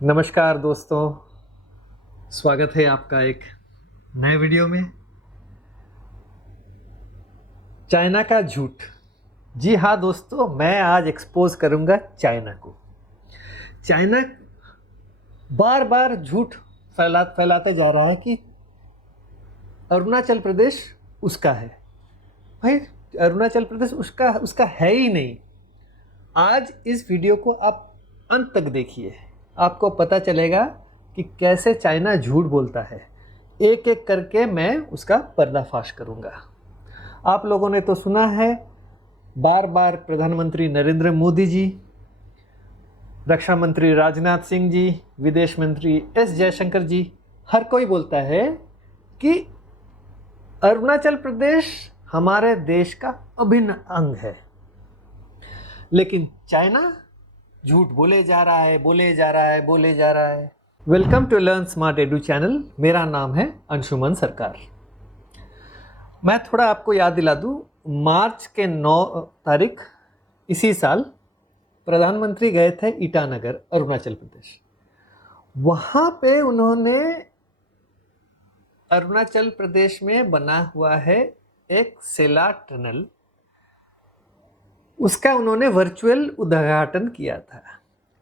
नमस्कार दोस्तों, स्वागत है आपका एक नए वीडियो में। चाइना का झूठ। जी हाँ दोस्तों, मैं आज एक्सपोज करूंगा चाइना को। चाइना बार बार झूठ फैलाते जा रहा है कि अरुणाचल प्रदेश उसका है। भाई, अरुणाचल प्रदेश उसका है ही नहीं। आज इस वीडियो को आप अंत तक देखिए, आपको पता चलेगा कि कैसे चाइना झूठ बोलता है। एक एक करके मैं उसका पर्दाफाश करूंगा। आप लोगों ने तो सुना है, बार बार प्रधानमंत्री नरेंद्र मोदी जी, रक्षा मंत्री राजनाथ सिंह जी, विदेश मंत्री एस जयशंकर जी, हर कोई बोलता है कि अरुणाचल प्रदेश हमारे देश का अभिन्न अंग है। लेकिन चाइना झूठ बोले जा रहा है। Welcome to Learn Smart Edu channel. मेरा नाम है अंशुमन सरकार। मैं थोड़ा आपको याद दिला दूं, मार्च के 9 तारीख इसी साल प्रधानमंत्री गए थे ईटानगर, अरुणाचल प्रदेश। वहाँ पे उन्होंने अरुणाचल प्रदेश में बना हुआ है एक सेला टनल, उसका उन्होंने वर्चुअल उद्घाटन किया था।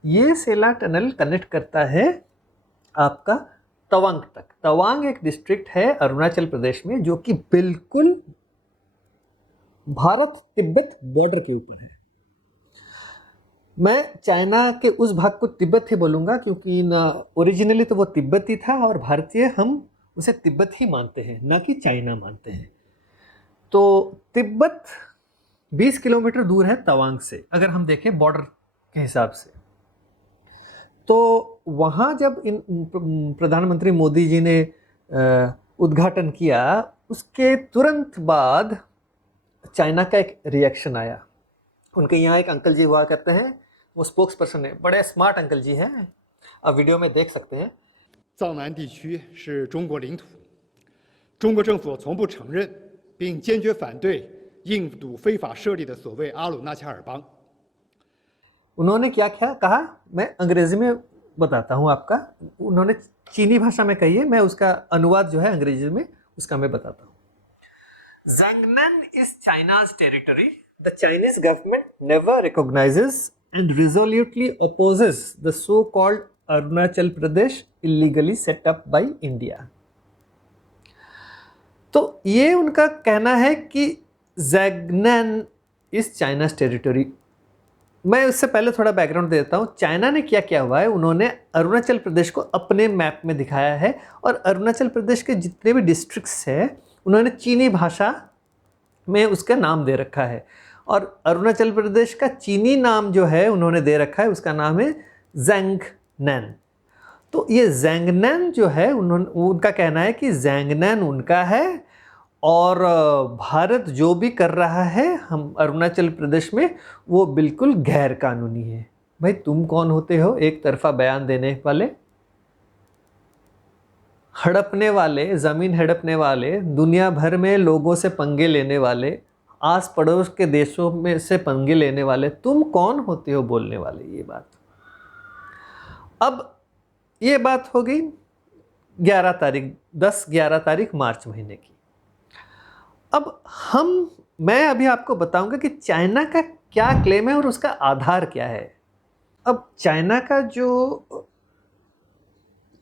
ये सेला टनल कनेक्ट करता है आपका तवांग तक। तवांग एक डिस्ट्रिक्ट है अरुणाचल प्रदेश में जो कि बिल्कुल भारत तिब्बत बॉर्डर के ऊपर है। मैं चाइना के उस भाग को तिब्बत ही बोलूँगा क्योंकि ओरिजिनली तो वो तिब्बती था और भारतीय हम उसे तिब्बत ही मानते हैं, ना कि चाइना मानते हैं। तो तिब्बत 20 किलोमीटर दूर है तवांग से, अगर हम देखें बॉर्डर के हिसाब से। तो वहाँ जब प्रधानमंत्री मोदी जी ने उद्घाटन किया, उसके तुरंत बाद चाइना का एक रिएक्शन आया। उनके यहाँ एक अंकल जी हुआ करते हैं, वो स्पोक्स पर्सन है, बड़े स्मार्ट अंकल जी हैं, आप वीडियो में देख सकते हैं। 藏南地区是中国领土，中国政府从不承认并坚决反对印度非法设立的所谓阿鲁纳恰尔邦。 उन्होंने क्या क्या कहा, मैं अंग्रेजी में बताता हूँ आपका। उन्होंने चीनी भाषा में कही है, मैं उसका अनुवाद जो है अंग्रेजी में उसका मैं बताता हूँ। Zangnan is China's territory. The Chinese government never recognizes and resolutely opposes the so-called Arunachal Pradesh illegally set up by India. तो ये उनका कहना है कि ज़ैंगनन इज चाइना's territory. मैं उससे पहले थोड़ा बैकग्राउंड देता हूँ। चाइना ने क्या किया हुआ है, उन्होंने अरुणाचल प्रदेश को अपने मैप में दिखाया है और अरुणाचल प्रदेश के जितने भी डिस्ट्रिक्ट्स हैं उन्होंने चीनी भाषा में उसका नाम दे रखा है। और अरुणाचल प्रदेश का चीनी नाम जो है उन्होंने दे रखा है, उसका नाम है ज़ैंगनन। तो ये ज़ैंगनन जो है, उनका कहना है कि ज़ैंगनन उनका है और भारत जो भी कर रहा है हम अरुणाचल प्रदेश में, वो बिल्कुल गैर कानूनी है। भाई, तुम कौन होते हो एक तरफा बयान देने वाले, हड़पने वाले, ज़मीन हड़पने वाले, दुनिया भर में लोगों से पंगे लेने वाले, आस पड़ोस के देशों में से पंगे लेने वाले, तुम कौन होते हो बोलने वाले? ये बात। अब ये बात हो गई 10-11 तारीख मार्च महीने की। अब मैं अभी आपको बताऊंगा कि चाइना का क्या क्लेम है और उसका आधार क्या है। अब चाइना का जो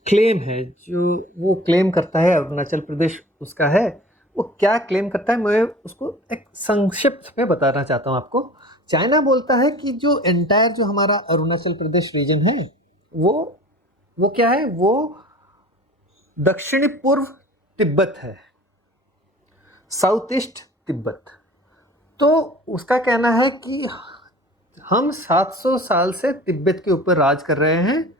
क्लेम है, जो वो क्लेम करता है अरुणाचल प्रदेश उसका है, वो क्या क्लेम करता है मैं उसको एक संक्षिप्त में बताना चाहता हूँ आपको। चाइना बोलता है कि जो एंटायर जो हमारा अरुणाचल प्रदेश रीजन है वो क्या है, वो दक्षिणी पूर्व तिब्बत है, साउथ ईस्ट तिब्बत। तो उसका कहना है कि हम 700 साल से तिब्बत के ऊपर राज कर रहे हैं,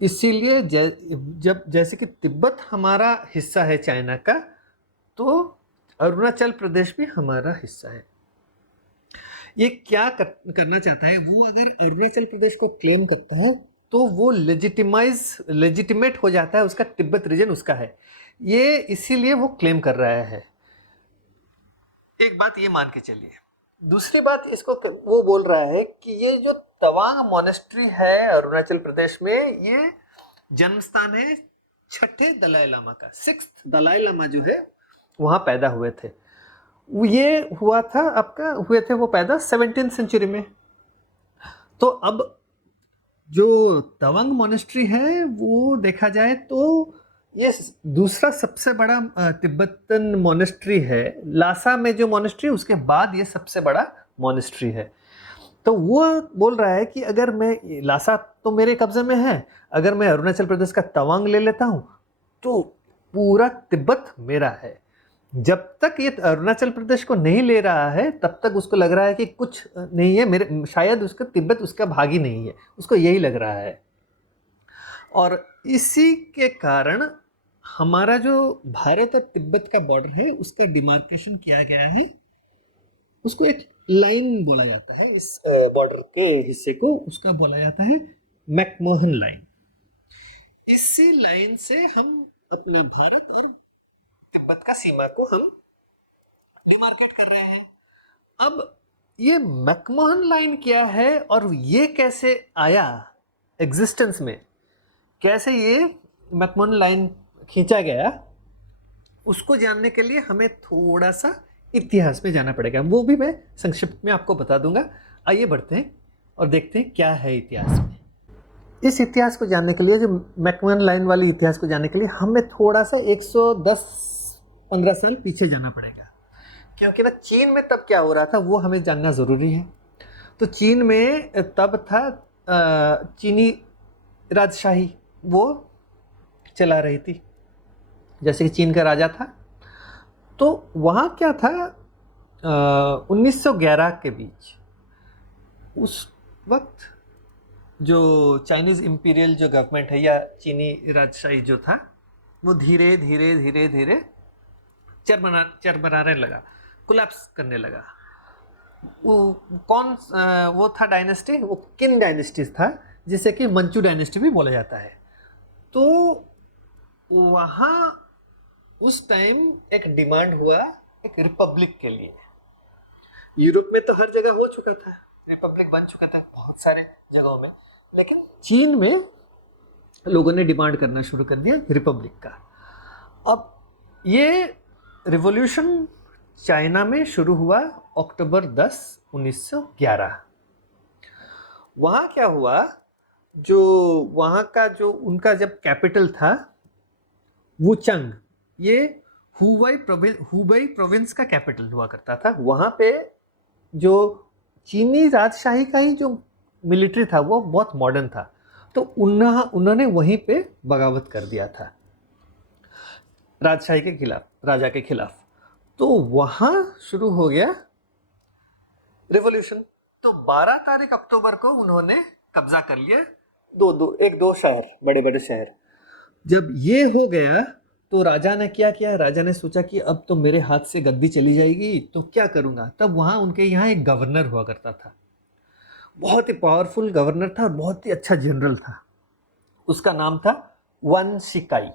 इसीलिए जैसे कि तिब्बत हमारा हिस्सा है चाइना का, तो अरुणाचल प्रदेश भी हमारा हिस्सा है। ये क्या करना चाहता है वो, अगर अरुणाचल प्रदेश को क्लेम करता है तो वो लेजिटिमेट हो जाता है, उसका तिब्बत रीजन उसका है, ये इसीलिए वो क्लेम कर रहा है। एक बात ये मान के चलिए, दूसरी बात इसको वो बोल रहा है कि ये जो तवांग मोनेस्ट्री है अरुणाचल प्रदेश में, ये जन्म स्थान है छठे दलाई लामा का। 6th दलाई लामा जो है वहां पैदा हुए थे। ये हुआ था आपका, हुए थे वो पैदा 17th सेंचुरी में। तो अब जो तवांग मोनेस्ट्री है वो देखा जाए तो ये दूसरा सबसे बड़ा तिब्बतन मोनेस्ट्री है। लासा में जो मोनेस्ट्री, उसके बाद ये सबसे बड़ा मोनेस्ट्री है। तो वो बोल रहा है कि अगर मैं, लासा तो मेरे कब्जे में है, अगर मैं अरुणाचल प्रदेश का तवांग ले लेता हूँ तो पूरा तिब्बत मेरा है। जब तक ये अरुणाचल प्रदेश को नहीं ले रहा है तब तक उसको लग रहा है कि कुछ नहीं है मेरे, शायद उसका तिब्बत उसका भाग ही नहीं है, उसको यही लग रहा है। और इसी के कारण हमारा जो भारत और तिब्बत का बॉर्डर है उसका डिमार्केशन किया गया है। उसको एक लाइन बोला जाता है, इस बॉर्डर के हिस्से को उसका बोला जाता है मैकमोहन लाइन। इसी लाइन से हम अपना भारत और तिब्बत का सीमा को हम डिमार्केट कर रहे हैं। अब ये मैकमोहन लाइन क्या है और ये कैसे आया एग्जिस्टेंस में, कैसे ये मैकमोहन लाइन खींचा गया, उसको जानने के लिए हमें थोड़ा सा इतिहास में जाना पड़ेगा। वो भी मैं संक्षिप्त में आपको बता दूंगा। आइए बढ़ते हैं और देखते हैं क्या है इतिहास में। इस इतिहास को जानने के लिए, जो मैकमोहन लाइन वाली इतिहास को जानने के लिए हमें थोड़ा सा 110-15 साल पीछे जाना पड़ेगा, क्योंकि ना चीन में तब क्या हो रहा था वो हमें जानना ज़रूरी है। तो चीन में तब था चीनी राजशाही वो चला रही थी, जैसे कि चीन का राजा था। तो वहाँ क्या था, 1911 के बीच, उस वक्त जो चाइनीज़ इम्पीरियल जो गवर्नमेंट है या चीनी राजशाही जो था, वो धीरे धीरे धीरे धीरे चरमराने लगा, कोलैप्स करने लगा। वो था डायनेस्टी, वो किन डायनेस्टीज था, जिसे कि मंचू डायनेस्टी भी बोला जाता है। तो वहाँ उस टाइम एक डिमांड हुआ एक रिपब्लिक के लिए। यूरोप में तो हर जगह हो चुका था, रिपब्लिक बन चुका था बहुत सारे जगहों में, लेकिन चीन में लोगों ने डिमांड करना शुरू कर दिया रिपब्लिक का। अब ये रिवॉल्यूशन चाइना में शुरू हुआ अक्टूबर 10, 1911। वहाँ क्या हुआ, जो वहाँ का जो उनका जब कैपिटल था वुचंग, ये हुबई प्रोविंस का कैपिटल हुआ करता था। वहाँ पे जो चीनी राजशाही का ही जो मिलिट्री था वो बहुत मॉडर्न था, तो उन्होंने वहीं पे बगावत कर दिया था राजशाही के खिलाफ, राजा के खिलाफ। तो वहाँ शुरू हो गया रिवॉल्यूशन। तो 12 तारीख अक्टूबर को उन्होंने कब्जा कर लिया दो शहर, बड़े बड़े शहर। जब ये हो गया तो राजा ने क्या किया, राजा ने सोचा कि अब तो मेरे हाथ से गद्दी चली जाएगी, तो क्या करूँगा। तब वहाँ उनके यहाँ एक गवर्नर हुआ करता था, बहुत ही पावरफुल गवर्नर था और बहुत ही अच्छा जनरल था। उसका नाम था वन शिकाई।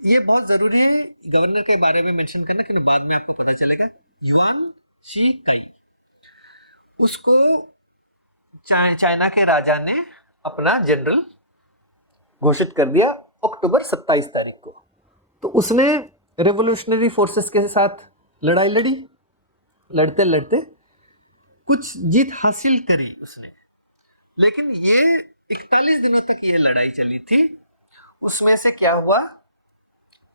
ये बहुत ज़रूरी है गवर्नर के बारे में मेंशन करना, क्योंकि बाद में आपको पता चलेगा। युआन शिकाई, उसको चाइना के राजा ने अपना जनरल घोषित कर दिया अक्टूबर 27 तारीख को। तो उसने रेवोल्यूशनरी फोर्सेस के साथ लड़ाई लड़ी, लड़ते लड़ते कुछ जीत हासिल करी उसने। लेकिन ये 41 दिनों तक ये लड़ाई चली थी। उसमें से क्या हुआ,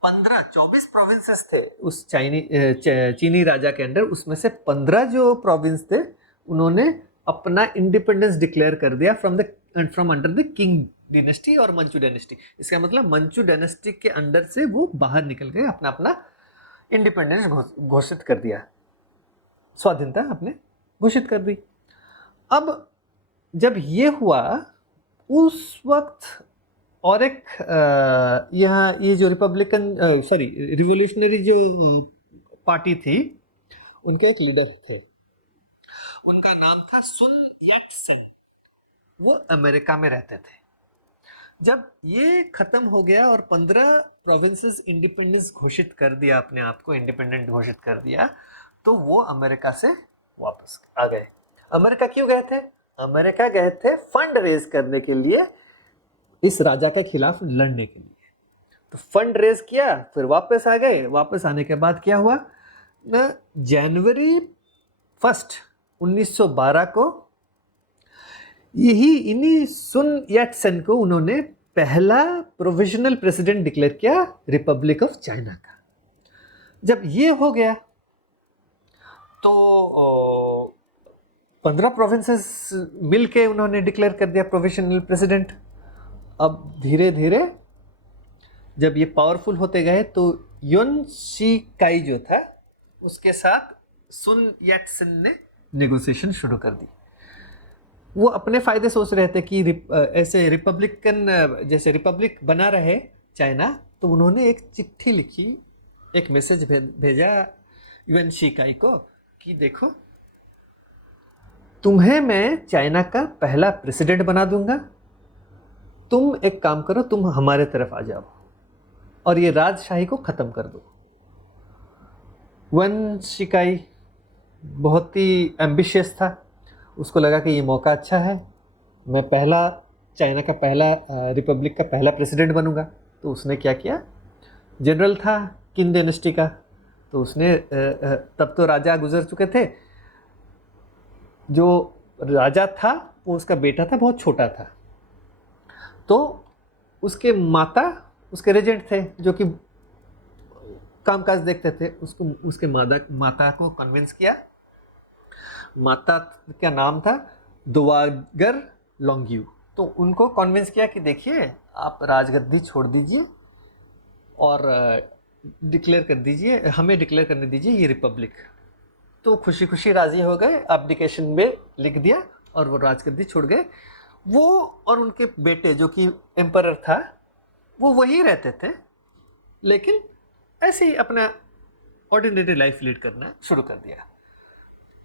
24 प्रोविंसेस थे उस चीनी राजा के अंडर। उसमें से 15 जो प्रोविंस थे उन्होंने अपना इंडिपेंडेंस डिक्लेयर कर दिया from under the king dynasty और मंचू डायनेस्टी। इसका मतलब मंचू डायनेस्टी के अंडर से वो बाहर निकल गए, अपना अपना इंडिपेंडेंस घोषित कर दिया, स्वाधीनता अपने घोषित कर दी। अब जब ये हुआ उस वक्त और एक यहाँ ये जो रिवोल्यूशनरी जो पार्टी थी, उनके एक लीडर थे, उनका नाम था सुन यट सेन। वो अमेरिका में रहते थे। जब ये खत्म हो गया और 15 प्रोविंसेस इंडिपेंडेंस घोषित कर दिया, अपने आप को इंडिपेंडेंट घोषित कर दिया, तो वो अमेरिका से वापस आ गए। अमेरिका क्यों गए थे? अमेरिका गए थे फंड रेज करने के लिए, इस राजा के खिलाफ लड़ने के लिए। तो फंड रेज किया, फिर वापस आ गए। वापस आने के बाद क्या हुआ ना, जनवरी 1 1912 को यही इन्हीं सुन यट सेन को उन्होंने पहला प्रोविजनल प्रेसिडेंट डिक्लेयर किया रिपब्लिक ऑफ चाइना का। जब ये हो गया तो 15 प्रोविंसेस मिलके उन्होंने डिक्लेयर कर दिया प्रोविजनल प्रेसिडेंट। अब धीरे धीरे जब ये पावरफुल होते गए तो युन शिकाई जो था उसके साथ सुन यट सेन ने नेगोशिएशन शुरू कर दी। वो अपने फायदे सोच रहे थे कि ऐसे रिपब्लिकन, जैसे रिपब्लिक बना रहे चाइना, तो उन्होंने एक चिट्ठी लिखी, एक मैसेज भेजा युन शिकाई को कि देखो तुम्हें मैं चाइना का पहला प्रेसिडेंट बना दूंगा, तुम एक काम करो, तुम हमारे तरफ आ जाओ और ये राजशाही को ख़त्म कर दो। युन शिकाई बहुत ही एम्बिशियस था, उसको लगा कि ये मौका अच्छा है, मैं चाइना का पहला रिपब्लिक का पहला प्रेसिडेंट बनूंगा। तो उसने क्या किया, जनरल था किन डायनेस्टी का, तो उसने तब तो राजा गुजर चुके थे, जो राजा था वो उसका बेटा था, बहुत छोटा था, तो उसके माता उसके रेजेंट थे जो कि कामकाज देखते थे। उसके माता को कन्विंस किया। माता का नाम था दोवागर लोंग्यू। तो उनको कन्विंस किया कि देखिए आप राजगद्दी छोड़ दीजिए और डिक्लेयर कर दीजिए, हमें डिक्लेयर करने दीजिए ये रिपब्लिक। तो खुशी खुशी राजी हो गए, एब्डिकेशन में लिख दिया और वो राजगद्दी छोड़ गए। वो और उनके बेटे जो कि एम्परर था वो वहीं रहते थे, लेकिन ऐसे ही अपना ऑर्डिनरी लाइफ लीड करना शुरू कर दिया।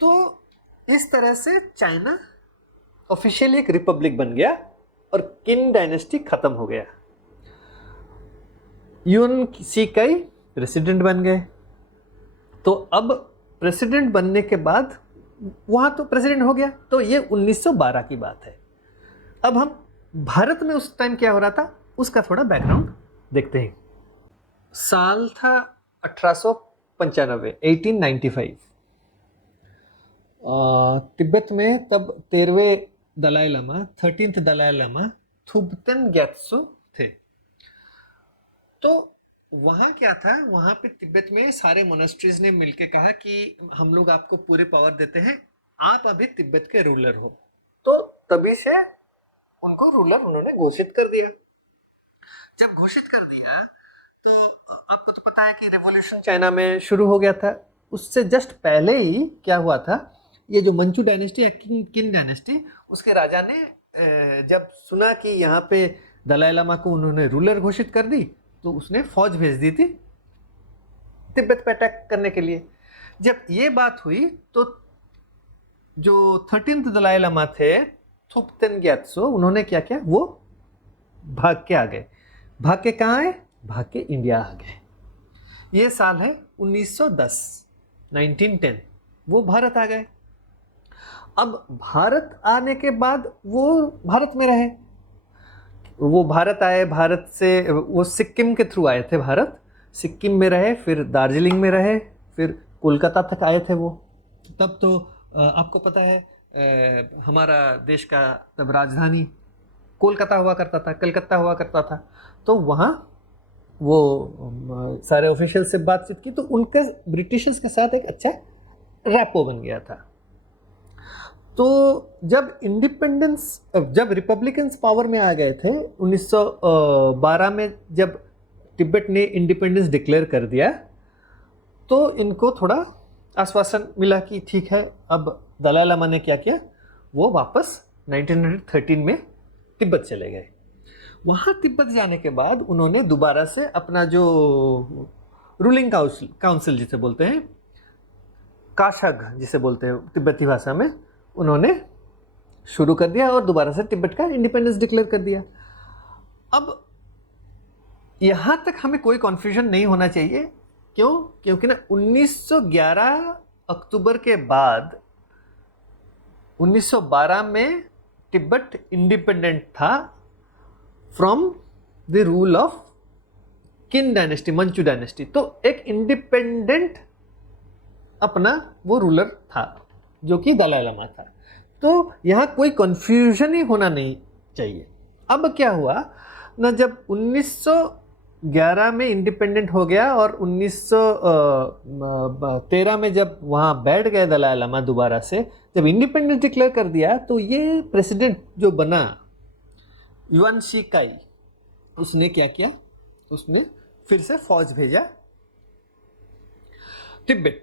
तो इस तरह से चाइना ऑफिशियली एक रिपब्लिक बन गया और किन डायनेस्टी खत्म हो गया। युन शिकाई प्रेसिडेंट बन गए। तो अब प्रेसिडेंट बनने के बाद वहाँ तो प्रेसिडेंट हो गया, तो ये 1912 की बात है। अब हम भारत में उस टाइम क्या हो रहा था उसका थोड़ा बैकग्राउंड देखते हैं। साल था 1895, 1895। तिब्बत में तब 13वें दलाई लामा, 13th दलाई लामा थुबतन ग्यात्सो थे। तो वहाँ क्या था, वहाँ पे तिब्बत में सारे मोनेस्ट्रीज ने मिलके कहा कि हम लोग आपको पूरे पावर देते हैं, आप अभी तिब्बत के रूलर हो। तो तभी से उनको रूलर उन्होंने घोषित कर दिया। जब घोषित कर दिया तो आपको तो पता है कि रेवोल्यूशन चाइना में शुरू हो गया था। उससे जस्ट पहले ही क्या हुआ था, ये जो मंचू डायनेस्टी या किन डायनेस्टी, उसके राजा ने जब सुना कि यहाँ पे दलाई लामा को उन्होंने रूलर घोषित कर दी तो उसने फौज भेज दी थी तिब्बत पे अटैक करने के लिए। जब ये बात हुई तो जो 13th दलाई लामा थे थुबतन ग्यात्सो, उन्होंने क्या किया, वो भाग के आ गए। भाग के कहाँ आए? भाग के इंडिया आ गए। ये साल है 1910, 1910। वो भारत आ गए। अब भारत आने के बाद वो भारत में रहे। वो भारत आए, भारत से वो सिक्किम के थ्रू आए थे भारत, सिक्किम में रहे, फिर दार्जिलिंग में रहे, फिर कोलकाता तक आए थे वो। तब तो आपको पता है हमारा देश का तब राजधानी कोलकाता हुआ करता था, कलकत्ता हुआ करता था। तो वहाँ वो सारे ऑफिशियल से बातचीत की तो उनके ब्रिटिशर्स के साथ एक अच्छा रैपो बन गया था। तो जब रिपब्लिकन्स पावर में आ गए थे 1912 में, जब तिब्बत ने इंडिपेंडेंस डिक्लेयर कर दिया तो इनको थोड़ा आश्वासन मिला कि ठीक है। अब दलाई लामा ने क्या किया, वो वापस 1913 में तिब्बत चले गए। वहाँ तिब्बत जाने के बाद उन्होंने दोबारा से अपना जो रूलिंग काउंसिल जिसे बोलते हैं, काशग जिसे बोलते हैं तिब्बती भाषा में, उन्होंने शुरू कर दिया और दोबारा से तिब्बत का इंडिपेंडेंस डिक्लेयर कर दिया। अब यहाँ तक हमें कोई कन्फ्यूजन नहीं होना चाहिए। क्यों? क्योंकि ना 1911 अक्टूबर के बाद 1912 में तिब्बत इंडिपेंडेंट था from the rule of kin dynasty, मंचू dynasty. तो एक इंडिपेंडेंट अपना वो रूलर था जो कि दलाई लामा था। तो यहाँ कोई कंफ्यूजन ही होना नहीं चाहिए। अब क्या हुआ ना, जब 1911 में इंडिपेंडेंट हो गया और 1913 में जब वहाँ बैठ गए दलाई लामा दोबारा से, जब इंडिपेंडेंस डिक्लेयर कर दिया, तो ये प्रेसिडेंट जो बना युआन शिकाई, उसने क्या किया, उसने फिर से फौज भेजा तिब्बत।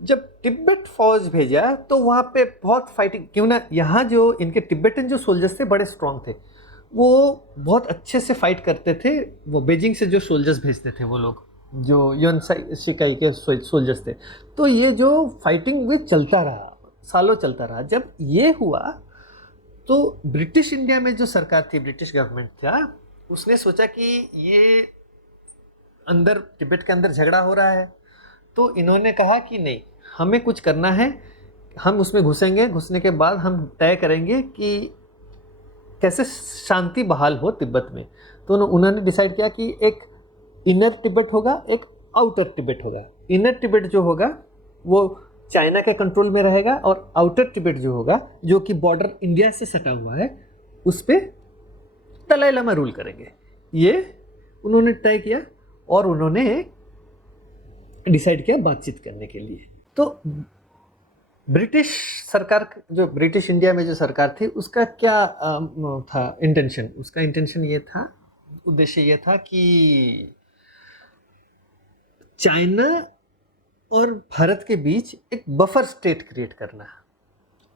जब तिब्बत फौज भेजा तो वहाँ पे बहुत फाइटिंग, क्यों ना, यहाँ जो इनके तिब्बतन जो सोल्जर्स थे बड़े स्ट्रांग थे, वो बहुत अच्छे से फाइट करते थे। वो बीजिंग से जो सोल्जर्स भेजते थे वो लोग, जो युआन शिकाई के सोल्जर्स थे, तो ये जो फाइटिंग भी चलता रहा, सालों चलता रहा। जब ये हुआ तो ब्रिटिश इंडिया में जो सरकार थी, ब्रिटिश गवर्नमेंट था, उसने सोचा कि ये अंदर तिब्बत के अंदर झगड़ा हो रहा है, तो इन्होंने कहा कि नहीं, हमें कुछ करना है, हम उसमें घुसेंगे, घुसने के बाद हम तय करेंगे कि कैसे शांति बहाल हो तिब्बत में। तो उन्होंने डिसाइड किया कि एक इनर तिब्बत होगा, एक आउटर तिब्बत होगा। इनर तिब्बत जो होगा वो चाइना के कंट्रोल में रहेगा, और आउटर तिब्बत जो होगा, जो कि बॉर्डर इंडिया से सटा हुआ है, उस पर दलाई लामा रूल करेंगे। ये उन्होंने तय किया और उन्होंने डिसाइड किया बातचीत करने के लिए। तो ब्रिटिश सरकार, जो ब्रिटिश इंडिया में जो सरकार थी, उसका क्या था इंटेंशन? उसका इंटेंशन ये था, उद्देश्य ये था कि चाइना और भारत के बीच एक बफर स्टेट क्रिएट करना,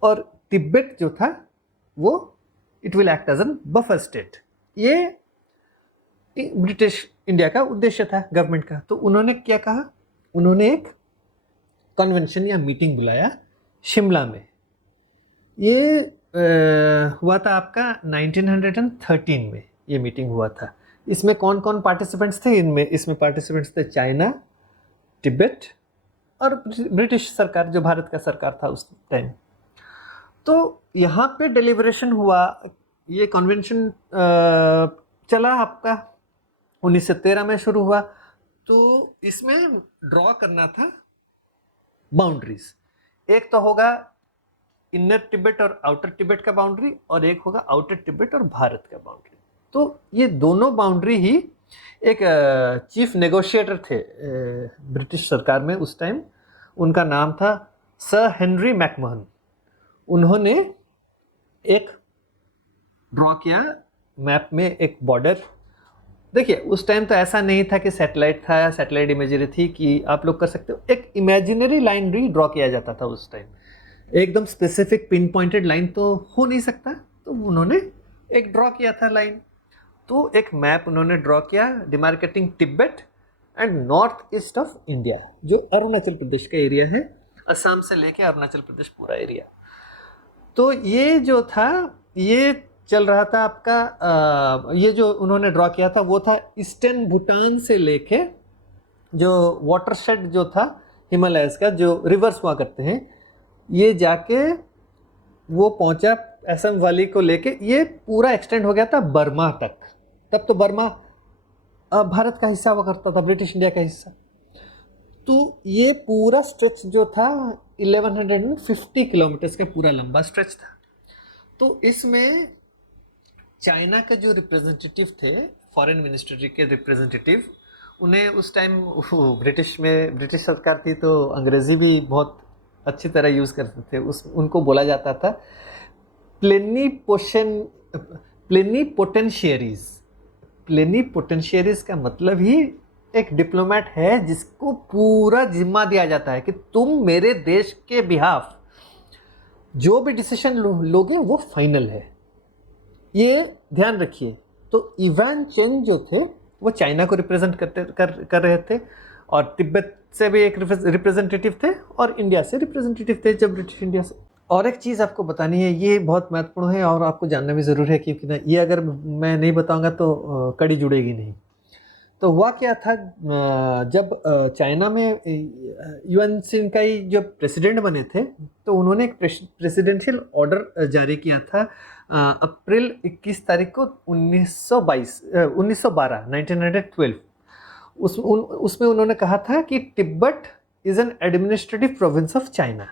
और तिब्बत जो था वो it will act as a buffer state. ये ब्रिटिश इंडिया का उद्देश्य था, गवर्नमेंट का। तो उन्होंने क्या कहा, उन्होंने एक कन्वेंशन या मीटिंग बुलाया शिमला में। ये हुआ था आपका 1913 में ये मीटिंग हुआ था। इसमें कौन कौन पार्टिसिपेंट्स थे? इसमें पार्टिसिपेंट्स थे चाइना, तिब्बत और ब्रिटिश सरकार, जो भारत का सरकार था उस टाइम। तो यहाँ पे डेलिब्रेशन हुआ, ये कन्वेंशन चला आपका 1913 में शुरू हुआ। तो इसमें ड्रॉ करना था बाउंड्रीज। एक तो होगा इनर तिब्बत और आउटर तिब्बत का बाउंड्री, और एक होगा आउटर तिब्बत और भारत का बाउंड्री। तो ये दोनों बाउंड्री ही एक चीफ नेगोशिएटर थे ब्रिटिश सरकार में उस टाइम, उनका नाम था सर हेनरी मैकमोहन। उन्होंने एक ड्रॉ किया मैप में एक बॉर्डर। देखिए उस टाइम तो ऐसा नहीं था कि सैटेलाइट था, सैटेलाइट इमेजरी थी कि आप लोग कर सकते हो। एक इमेजिनरी लाइन भी ड्रॉ किया जाता था उस टाइम, एकदम स्पेसिफिक पिन पॉइंटेड लाइन तो हो नहीं सकता, तो उन्होंने एक ड्रॉ किया था लाइन। तो एक मैप उन्होंने ड्रॉ किया demarcating Tibet and north east of India, जो अरुणाचल प्रदेश का एरिया है, असम से लेके अरुणाचल प्रदेश पूरा एरिया। तो ये जो था, ये चल रहा था आपका, ये जो उन्होंने ड्रॉ किया था वो था ईस्टर्न भूटान से लेके, जो वाटरशेड जो था हिमालयस का, जो रिवर्स हुआ करते हैं, ये जाके वो पहुंचा असम वैली को लेके, ये पूरा एक्सटेंड हो गया था बर्मा तक। तब तो बर्मा भारत का हिस्सा हुआ करता था, ब्रिटिश इंडिया का हिस्सा। तो ये पूरा स्ट्रेच जो था 1150 किलोमीटर्स का पूरा लंबा स्ट्रेच था। तो इसमें चाइना के जो रिप्रेजेंटेटिव थे, फॉरेन मिनिस्ट्री के रिप्रेजेंटेटिव, उन्हें उस टाइम ब्रिटिश सरकार थी तो अंग्रेज़ी भी बहुत अच्छी तरह यूज़ करते थे। उनको बोला जाता था प्लेनीपोटेंशियरीज। प्लेनीपोटेंशियरीज का मतलब ही एक डिप्लोमेट है जिसको पूरा जिम्मा दिया जाता है कि तुम मेरे देश के बिहाफ जो भी डिसीजन लोगे वो फाइनल है, ये ध्यान रखिए। तो इवान चेन जो थे वो चाइना को रिप्रेजेंट कर रहे थे, और तिब्बत से भी एक रिप्रेजेंटेटिव थे, और इंडिया से रिप्रेजेंटेटिव थे, जब ब्रिटिश इंडिया से। और एक चीज़ आपको बतानी है, ये बहुत महत्वपूर्ण है और आपको जानना भी ज़रूरी है, क्योंकि ना ये अगर मैं नहीं बताऊंगा तो कड़ी जुड़ेगी नहीं। तो हुआ क्या था, जब चाइना में युआन सिंकाई जब प्रेसिडेंट बने थे तो उन्होंने एक प्रेसिडेंशियल ऑर्डर जारी किया था अप्रैल 21 तारीख को 1912 उसमें उन्होंने कहा था कि Tibet is an administrative province of China.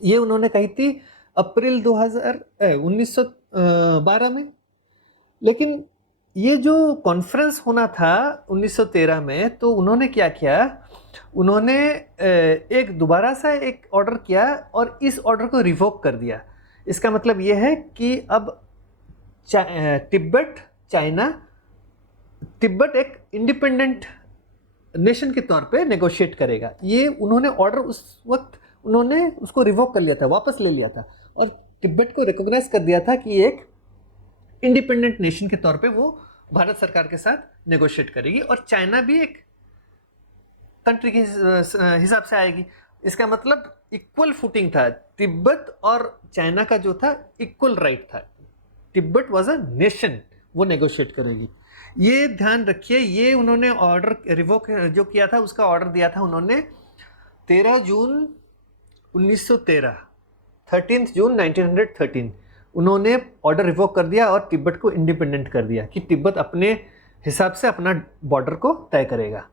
ये उन्होंने कही थी अप्रैल 1912 में। लेकिन ये जो कॉन्फ्रेंस होना था 1913 में, तो उन्होंने क्या किया, उन्होंने एक दोबारा से एक ऑर्डर किया और इस ऑर्डर को रिवोक कर दिया। इसका मतलब ये है कि अब तिब्बत एक इंडिपेंडेंट नेशन के तौर पे नेगोशिएट करेगा। ये उन्होंने ऑर्डर उस वक्त उन्होंने उसको रिवोक कर लिया था, वापस ले लिया था और तिब्बत को रिकॉग्नाइज कर दिया था कि एक इंडिपेंडेंट नेशन के तौर पे वो भारत सरकार के साथ नेगोशिएट करेगी और चाइना भी एक कंट्री के हिसाब से आएगी। इसका मतलब इक्वल फुटिंग था, तिब्बत और चाइना का जो था इक्वल राइट था। तिब्बत वाज अ नेशन, वो नेगोशिएट करेगी। ये ध्यान रखिए, ये उन्होंने ऑर्डर रिवोक जो किया था उसका ऑर्डर दिया था उन्होंने 13 जून 1913, 13 जून 1913 उन्होंने ऑर्डर रिवोक कर दिया और तिब्बत को इंडिपेंडेंट कर दिया कि तिब्बत अपने हिसाब से अपना बॉर्डर को तय करेगा।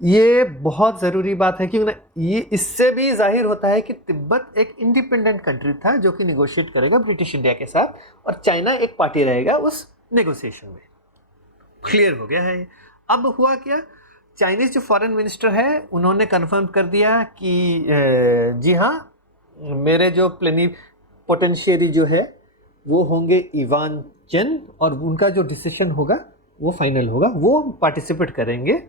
ये बहुत ज़रूरी बात है क्योंकि ये इससे भी जाहिर होता है कि तिब्बत एक इंडिपेंडेंट कंट्री था जो कि नेगोशिएट करेगा ब्रिटिश इंडिया के साथ और चाइना एक पार्टी रहेगा उस नेगोशिएशन में। क्लियर हो गया है। अब हुआ क्या, चाइनीज़ जो फॉरेन मिनिस्टर है उन्होंने कन्फर्म कर दिया कि जी हाँ, मेरे जो प्लेनिपोटेंशियरी जो है वो होंगे इवान चेन और उनका जो डिसीजन होगा वो फाइनल होगा, वो पार्टिसिपेट करेंगे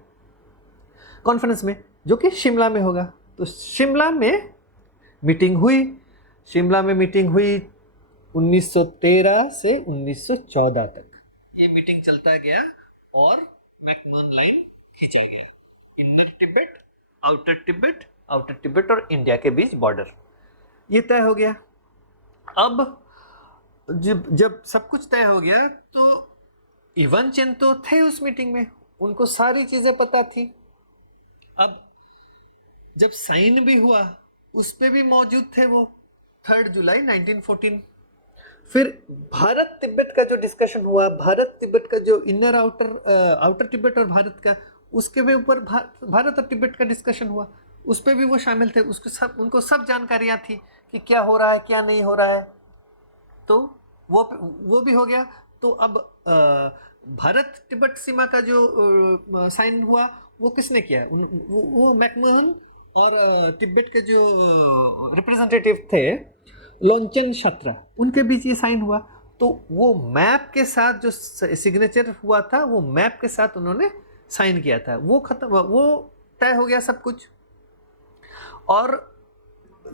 कॉन्फ्रेंस में जो कि शिमला में होगा। तो शिमला में मीटिंग हुई 1913 से 1914 तक ये मीटिंग चलता गया और मैकमोहन लाइन खींचा गया। इनर तिब्बत, आउटर तिब्बत और इंडिया के बीच बॉर्डर ये तय हो गया। अब जब सब कुछ तय हो गया तो इवान चेन तो थे उस मीटिंग में, उनको सारी चीज़ें पता थी। अब जब साइन भी हुआ उस पे भी मौजूद थे वो 3 जुलाई 1914। फिर भारत तिब्बत का जो डिस्कशन हुआ, भारत तिब्बत का जो इनर आउटर तिब्बत और भारत का, उसके भी ऊपर भारत और तिब्बत का डिस्कशन हुआ, उस पे भी वो शामिल थे। उनको सब जानकारियाँ थी कि क्या हो रहा है क्या नहीं हो रहा है। तो वो भी हो गया। तो अब भारत तिब्बत सीमा का जो साइन हुआ वो किसने किया, वो मैकमोहन और तिब्बत के जो रिप्रेजेंटेटिव थे लोंचन छात्रा, उनके बीच ये साइन हुआ। तो वो मैप के साथ जो सिग्नेचर हुआ था वो मैप के साथ उन्होंने साइन किया था, वो तय हो गया सब कुछ। और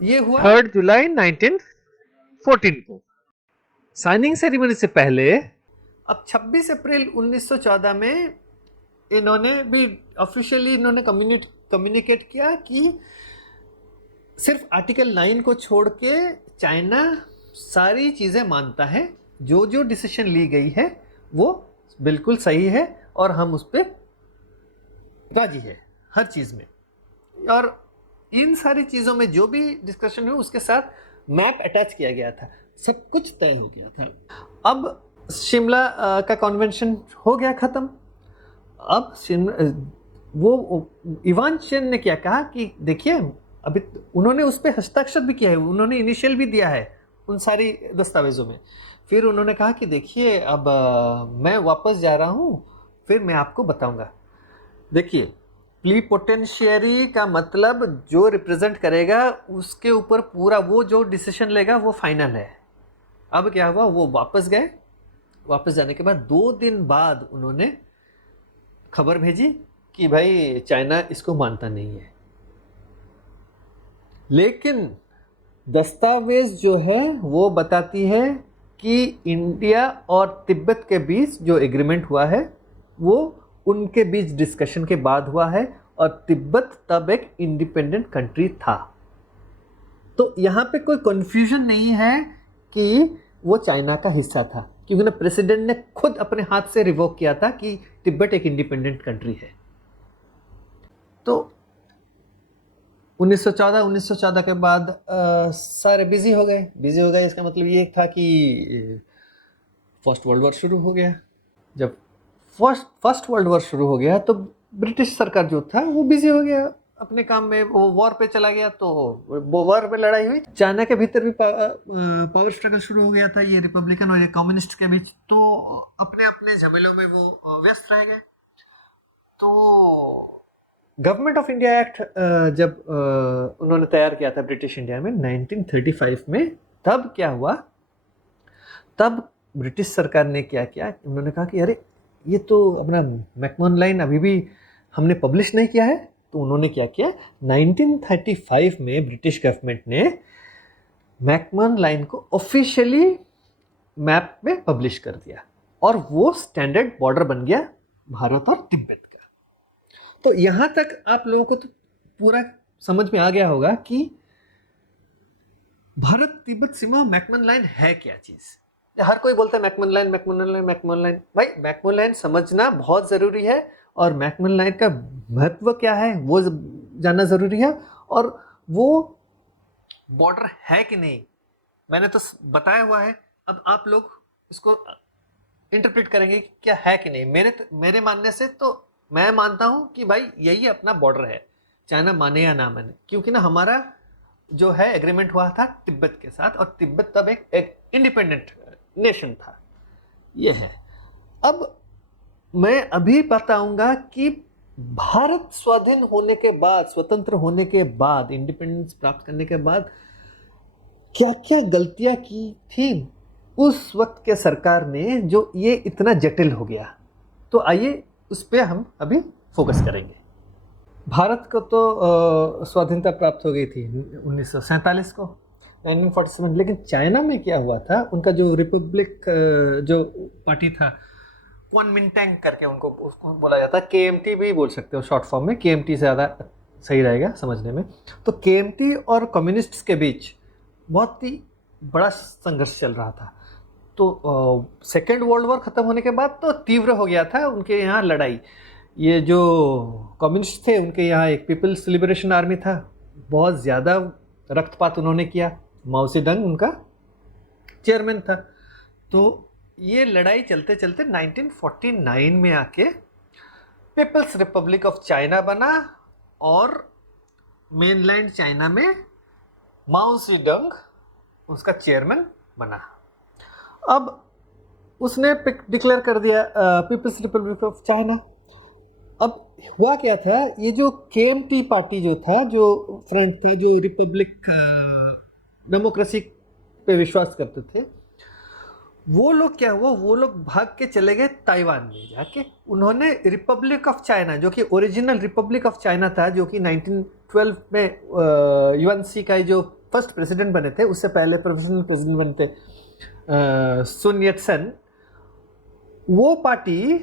ये हुआ 3 जुलाई 1914 को। साइनिंग सेरेमनी से पहले अब 26 अप्रैल 1914 में इन्होंने भी ऑफिशियली कम्युनिकेट किया कि सिर्फ आर्टिकल 9 को छोड़ के चाइना सारी चीज़ें मानता है, जो डिसीजन ली गई है वो बिल्कुल सही है और हम उस पर राजी है हर चीज़ में। और इन सारी चीज़ों में जो भी डिस्कशन हुई उसके साथ मैप अटैच किया गया था, सब कुछ तय हो गया था। अब शिमला का कन्वेंशन हो गया ख़त्म। अब वो इवान चेन ने क्या कहा कि देखिए, अभी उन्होंने उस पर हस्ताक्षर भी किया है, उन्होंने इनिशियल भी दिया है उन सारी दस्तावेज़ों में। फिर उन्होंने कहा कि देखिए अब मैं वापस जा रहा हूँ, फिर मैं आपको बताऊँगा। देखिए, प्लीपोटेंशियरी का मतलब जो रिप्रेजेंट करेगा उसके ऊपर पूरा वो जो डिसीजन लेगा वो फाइनल है। अब क्या हुआ, वो वापस गए। वापस जाने के बाद 2 दिन बाद उन्होंने खबर भेजी कि भाई चाइना इसको मानता नहीं है। लेकिन दस्तावेज जो है वो बताती है कि इंडिया और तिब्बत के बीच जो एग्रीमेंट हुआ है वो उनके बीच डिस्कशन के बाद हुआ है और तिब्बत तब एक इंडिपेंडेंट कंट्री था। तो यहाँ पे कोई कन्फ्यूजन नहीं है कि वो चाइना का हिस्सा था, क्योंकि ना प्रेसिडेंट ने खुद अपने हाथ से रिवोक किया था कि तिब्बत एक इंडिपेंडेंट कंट्री है। तो 1914 के बाद सारे बिजी हो गए। इसका मतलब ये था कि फर्स्ट वर्ल्ड वॉर शुरू हो गया। जब फर्स्ट वर्ल्ड वॉर शुरू हो गया तो ब्रिटिश सरकार जो था वो बिजी हो गया अपने काम में, वो वॉर पे चला गया। तो वो वॉर में लड़ाई हुई, चाइना के भीतर भी पावर स्ट्रगल शुरू हो गया था, ये रिपब्लिकन और ये कम्युनिस्ट के बीच। तो अपने अपने झमेलों में वो व्यस्त रह गए। तो गवर्नमेंट ऑफ इंडिया एक्ट जब उन्होंने तैयार किया था ब्रिटिश इंडिया में 1935 में, तब क्या हुआ, तब ब्रिटिश सरकार ने क्या किया, उन्होंने कहा कि अरे ये तो अपना मैकमोहन लाइन अभी भी हमने पब्लिश नहीं किया है। तो उन्होंने क्या किया, 1935 में ब्रिटिश गवर्नमेंट ने मैकमोहन लाइन को ऑफिशियली मैप में पब्लिश कर दिया और वो स्टैंडर्ड बॉर्डर बन गया भारत और तिब्बत का। तो यहाँ तक आप लोगों को तो पूरा समझ में आ गया होगा कि भारत तिब्बत सीमा मैकमोहन लाइन है क्या चीज़। हर कोई बोलता है मैकमोहन लाइन। भाई मैकमोहन लाइन समझना बहुत ज़रूरी है और मैकमोहन लाइन का महत्व क्या है वो जानना ज़रूरी है, और वो बॉर्डर है कि नहीं मैंने तो बताया हुआ है। अब आप लोग इसको इंटरप्रेट करेंगे कि क्या है कि नहीं। मेरे मानने से तो मैं मानता हूँ कि भाई यही अपना बॉर्डर है, चाइना माने या ना माने, क्योंकि ना हमारा जो है एग्रीमेंट हुआ था तिब्बत के साथ, और तिब्बत तब एक इंडिपेंडेंट नेशन था। ये है। अब मैं अभी बताऊंगा कि भारत स्वाधीन होने के बाद, स्वतंत्र होने के बाद, इंडिपेंडेंस प्राप्त करने के बाद क्या क्या गलतियां की थी उस वक्त के सरकार ने, जो ये इतना जटिल हो गया। तो आइए उस पर हम अभी फोकस करेंगे। भारत को तो स्वाधीनता प्राप्त हो गई थी 1947 को, 1947। लेकिन चाइना में क्या हुआ था, उनका जो रिपब्लिक जो पार्टी था, क्वानमिंटेंग करके उसको बोला जाता है, केएमटी भी बोल सकते हो शॉर्ट फॉर्म में, केएमटी से ज़्यादा सही रहेगा समझने में। तो केएमटी और कम्युनिस्ट्स के बीच बहुत ही बड़ा संघर्ष चल रहा था। तो सेकेंड वर्ल्ड वॉर ख़त्म होने के बाद तो तीव्र हो गया था उनके यहाँ लड़ाई। ये जो कम्युनिस्ट थे उनके यहाँ एक पीपल्स लिबरेशन आर्मी था, बहुत ज़्यादा रक्तपात उन्होंने किया। माओ सेडुंग उनका चेयरमैन था। तो ये लड़ाई चलते चलते 1949 में आके पीपल्स रिपब्लिक ऑफ चाइना बना और मेनलैंड चाइना में माओ सेडुंग उसका चेयरमैन बना। अब उसने डिक्लेयर कर दिया पीपल्स रिपब्लिक ऑफ चाइना। अब हुआ क्या था, ये जो केएमटी पार्टी जो था, जो फ्रंट था, जो रिपब्लिक डेमोक्रेसी पे विश्वास करते थे, वो लोग क्या हुआ, वो लोग भाग के चले गए ताइवान में। जाके उन्होंने रिपब्लिक ऑफ चाइना, जो कि ओरिजिनल रिपब्लिक ऑफ चाइना था, जो कि 1912 में यूएनसी का जो फर्स्ट प्रेसिडेंट बने थे, उससे पहले प्रोविजनल प्रेसिडेंट बने थे सुन यत सेन, वो पार्टी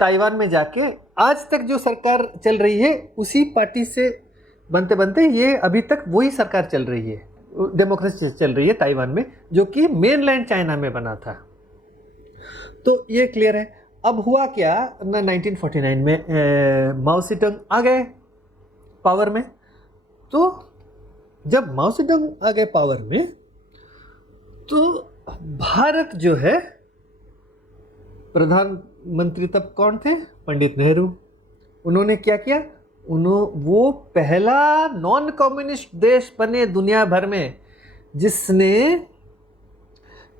ताइवान में जाके आज तक जो सरकार चल रही है उसी पार्टी से बनते बनते ये अभी तक वही सरकार चल रही है, डेमोक्रेसी चल रही है ताइवान में, जो कि मेनलैंड चाइना में बना था। तो ये क्लियर है। अब हुआ क्या ना, 1949 में माओ सेडुंग आ गए पावर में। तो जब माओ सेडुंग आ गए पावर में, तो भारत जो है, प्रधानमंत्री तब कौन थे, पंडित नेहरू। उन्होंने क्या किया, वो पहला नॉन कम्युनिस्ट देश बने दुनिया भर में जिसने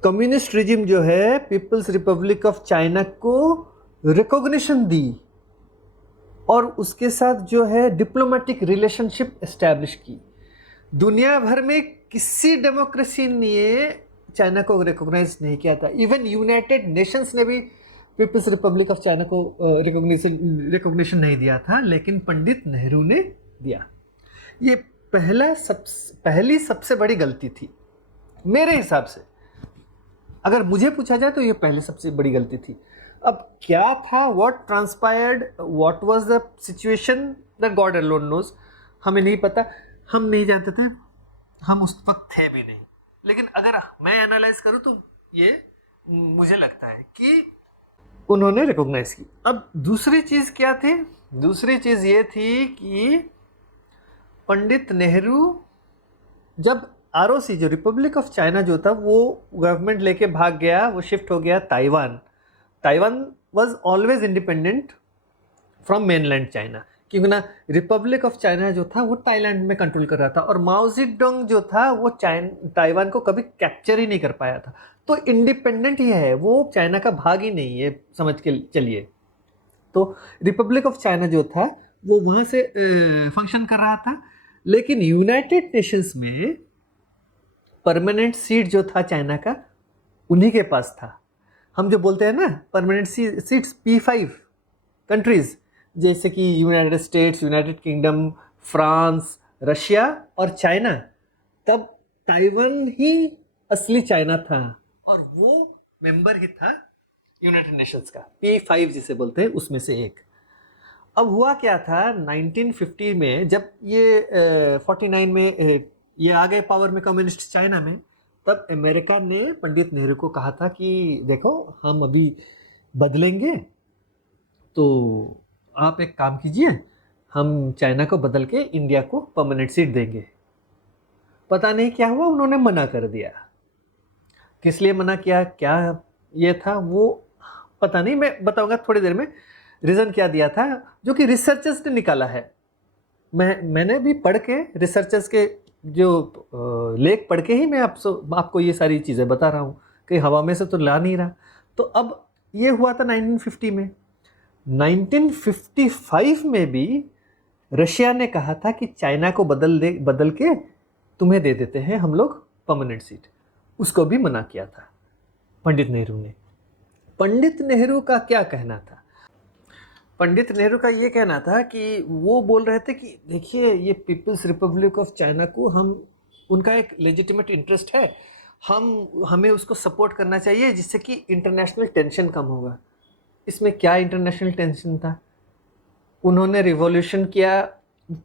कम्युनिस्ट रिजिम जो है पीपल्स रिपब्लिक ऑफ चाइना को रिकॉग्निशन दी और उसके साथ जो है डिप्लोमेटिक रिलेशनशिप एस्टैब्लिश की। दुनिया भर में किसी डेमोक्रेसी ने चाइना को रिकॉग्नाइज नहीं किया था। इवन यूनाइटेड नेशंस ने भी पीपल्स रिपब्लिक ऑफ चाइना को रिकॉग्निशन नहीं दिया था, लेकिन पंडित नेहरू ने दिया। ये पहली सबसे बड़ी गलती थी मेरे हिसाब से। अगर मुझे पूछा जाए तो ये पहली सबसे बड़ी गलती थी। अब क्या था, what transpired, what was the situation, that God alone knows. हमें नहीं पता, हम नहीं जानते थे, हम उस वक्त थे भी नहीं। लेकिन अगर मैं एनालाइज करूं तो ये मुझे लगता है कि उन्होंने रिकॉग्नाइज की। अब दूसरी चीज़ क्या थी? दूसरी चीज़ ये थी कि पंडित नेहरू जब आरओसी जो रिपब्लिक ऑफ चाइना जो था वो गवर्नमेंट लेके भाग गया, वो शिफ्ट हो गया Taiwan. Taiwan was always independent from mainland China, क्योंकि ना रिपब्लिक ऑफ चाइना जो था वो ताइलैंड में कंट्रोल कर रहा था और माओ जेडोंग जो था वो ताइवान को कभी कैप्चर ही नहीं कर पाया था। तो इंडिपेंडेंट ही है, वो चाइना का भाग ही नहीं है, समझ के चलिए। तो रिपब्लिक ऑफ चाइना जो था वो वहाँ से फंक्शन कर रहा था, लेकिन यूनाइटेड नेशंस में परमानेंट सीट जो था चाइना का उन्हीं के पास था। हम जो बोलते हैं ना परमानेंट सीट्स P5 कंट्रीज, जैसे कि United states, United kingdom, France, Russia और चाइना, तब ताइवान ही असली चाइना था और वो मेंबर ही था यूनाइटेड नेशंस का, P5 जिसे बोलते हैं उसमें से एक। अब हुआ क्या था 1950 में, जब ये 49 में ये आ गए पावर में कम्युनिस्ट चाइना में, तब अमेरिका ने पंडित नेहरू को कहा था कि देखो हम अभी बदलेंगे, तो आप एक काम कीजिए, हम चाइना को बदल के इंडिया को परमानेंट सीट देंगे। पता नहीं क्या हुआ, उन्होंने मना कर दिया। किस लिए मना किया, क्या ये था वो पता नहीं, मैं बताऊंगा थोड़ी देर में रीज़न क्या दिया था, जो कि रिसर्चर्स ने निकाला है। मैंने भी पढ़ के रिसर्चर्स के जो लेख पढ़ के ही मैं आपको ये सारी चीज़ें बता रहा हूँ कि हवा में से तो ला नहीं रहा। तो अब ये हुआ था 1950 में। 1955 में भी रशिया ने कहा था कि चाइना को बदल के तुम्हें दे देते हैं हम लोग परमानेंट सीट, उसको भी मना किया था पंडित नेहरू ने। पंडित नेहरू का क्या कहना था? पंडित नेहरू का ये कहना था कि वो बोल रहे थे कि देखिए ये पीपल्स रिपब्लिक ऑफ चाइना को हम, उनका एक लेजिटिमेट इंटरेस्ट है, हमें उसको सपोर्ट करना चाहिए जिससे कि इंटरनेशनल टेंशन कम होगा। इसमें क्या इंटरनेशनल टेंशन था? उन्होंने रिवॉल्यूशन किया,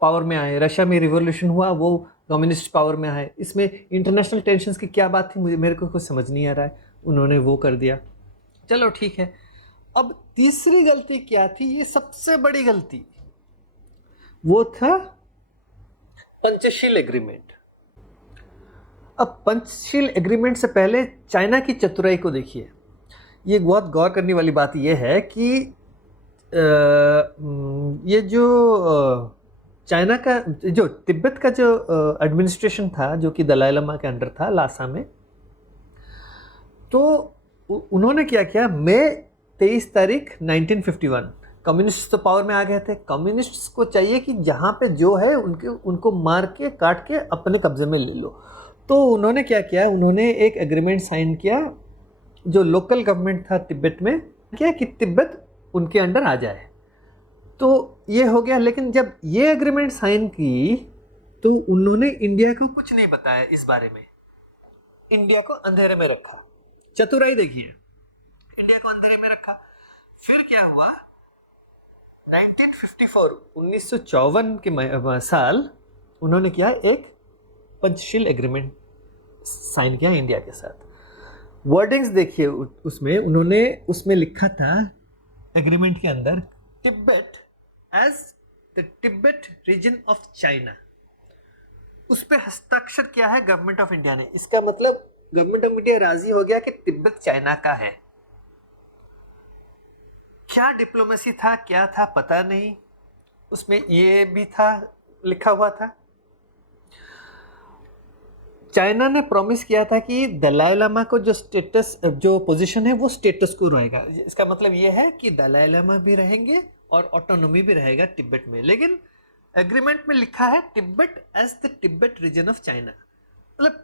पावर में आए, रशिया में रिवॉल्यूशन हुआ, वो कम्युनिस्ट पावर में आए, इसमें इंटरनेशनल टेंशन की क्या बात थी? मेरे को कुछ समझ नहीं आ रहा है। उन्होंने वो कर दिया, चलो ठीक है। अब तीसरी गलती क्या थी? ये सबसे बड़ी गलती, वो था पंचशील एग्रीमेंट। अब पंचशील एग्रीमेंट से पहले चाइना की चतुराई को देखिए। ये बहुत गौर करने वाली बात यह है कि ये जो चाइना का, जो तिब्बत का जो एडमिनिस्ट्रेशन था, जो कि दलाई लामा के अंडर था लासा में, तो उन्होंने क्या किया, मई 23 तारीख 1951, कम्युनिस्ट तो पावर में आ गए थे। कम्युनिस्ट्स को चाहिए कि जहाँ पे जो है उनको मार के काट के अपने कब्जे में ले लो। तो उन्होंने क्या किया, उन्होंने एक एग्रीमेंट साइन किया जो लोकल गवर्नमेंट था तिब्बत में, क्या कि तिब्बत उनके अंडर आ जाए। तो ये हो गया। लेकिन जब ये एग्रीमेंट साइन की तो उन्होंने इंडिया को कुछ नहीं बताया इस बारे में, इंडिया को अंधेरे में रखा। चतुराई देखिए, इंडिया को अंधेरे में रखा। फिर क्या हुआ, 1954 के साल उन्होंने किया एक पंचशील एग्रीमेंट साइन किया इंडिया के साथ। वर्डिंग्स देखिए उसमें, उन्होंने उसमें लिखा था एग्रीमेंट के अंदर, Tibet as the Tibet region of China. उस पर हस्ताक्षर किया है गवर्नमेंट ऑफ इंडिया ने। इसका मतलब गवर्नमेंट ऑफ इंडिया राजी हो गया कि तिब्बत चाइना का है। क्या डिप्लोमेसी था, क्या था पता नहीं, उसमें ये भी था, लिखा हुआ था। चाइना ने प्रॉमिस किया था कि दलाई लामा को जो स्टेटस, जो पोजीशन है वो स्टेटस को रहेगा। इसका मतलब ये है कि दलाई लामा भी रहेंगे और ऑटोनॉमी भी रहेगा तिब्बत में। लेकिन एग्रीमेंट में लिखा है Tibet as the Tibet region of China. मतलब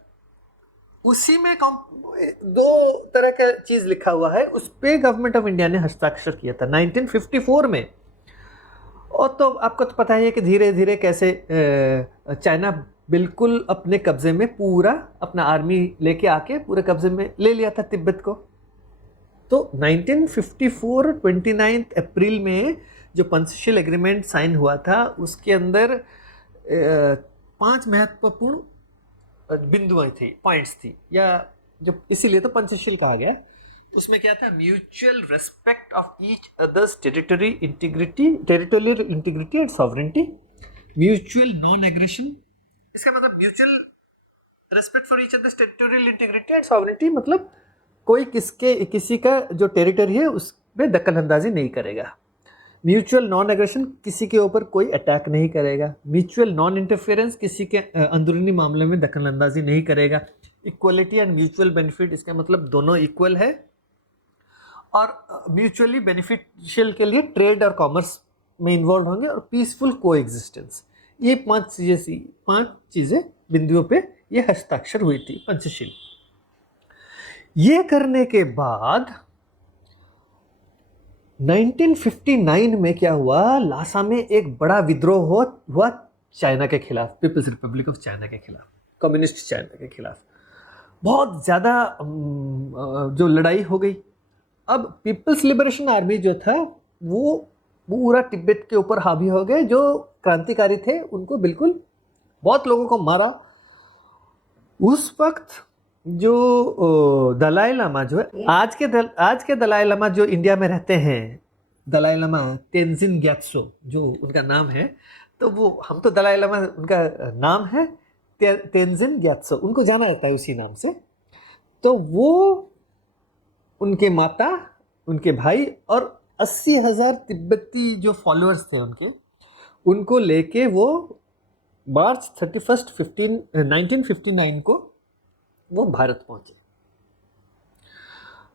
उसी में दो तरह का चीज लिखा हुआ है, उस पे गवर्नमेंट ऑफ इंडिया ने हस्ताक्षर किया था 1954 में। और तो आपको तो पता ही है कि धीरे धीरे कैसे चाइना बिल्कुल अपने कब्जे में, पूरा अपना आर्मी लेके आके पूरे कब्जे में ले लिया था तिब्बत को। तो 1954 29 अप्रैल में जो पंचशील एग्रीमेंट साइन हुआ था, उसके अंदर 5 महत्वपूर्ण बिंदुएं थी, पॉइंट्स थी, या जो इसीलिए तो पंचशील कहा गया। उसमें क्या था, mutual respect of each others territorial integrity and sovereignty, mutual non aggression. इसका मतलब mutual respect for each others territorial integrity and sovereignty, मतलब कोई किसी का जो टेरिटरी है उसमें दखल अंदाजी नहीं करेगा। म्यूचुअल नॉन एग्रेशन, किसी के ऊपर कोई अटैक नहीं करेगा। म्यूचुअल नॉन इंटरफेरेंस, किसी के अंदरूनी मामले में दखल अंदाजी नहीं करेगा। इक्वलिटी एंड म्यूचुअल बेनिफिट, इसका मतलब दोनों इक्वल है। और म्यूचुअली बेनिफिशियल के लिए ट्रेड और कॉमर्स में इन्वॉल्व होंगे। और पीसफुल को एग्जिस्टेंस, ये पांच चीज़ें बिंदुओं पे ये हस्ताक्षर हुई थी पंचशील। ये करने के बाद 1959 में क्या हुआ, लासा में एक बड़ा विद्रोह हुआ चाइना के खिलाफ, पीपल्स रिपब्लिक ऑफ चाइना के खिलाफ, कम्युनिस्ट चाइना के खिलाफ। बहुत ज़्यादा जो लड़ाई हो गई। अब पीपल्स लिबरेशन आर्मी जो था वो पूरा तिब्बत के ऊपर हावी हो गए। जो क्रांतिकारी थे उनको बिल्कुल, बहुत लोगों को मारा। उस वक्त जो दलाई लामा जो है, आज के दलाई लामा जो इंडिया में रहते हैं, दलाई लामा तेंजिन ग्यात्सो जो उनका नाम है, तो वो हम तो दलाई लामा उनका नाम है तेंजिन ग्यात्सो, उनको जाना जाता है उसी नाम से। तो वो, उनके माता, उनके भाई और 80,000 तिब्बती जो फॉलोअर्स थे उनको लेके वो मार्च 31 1959 को वो भारत पहुंचे।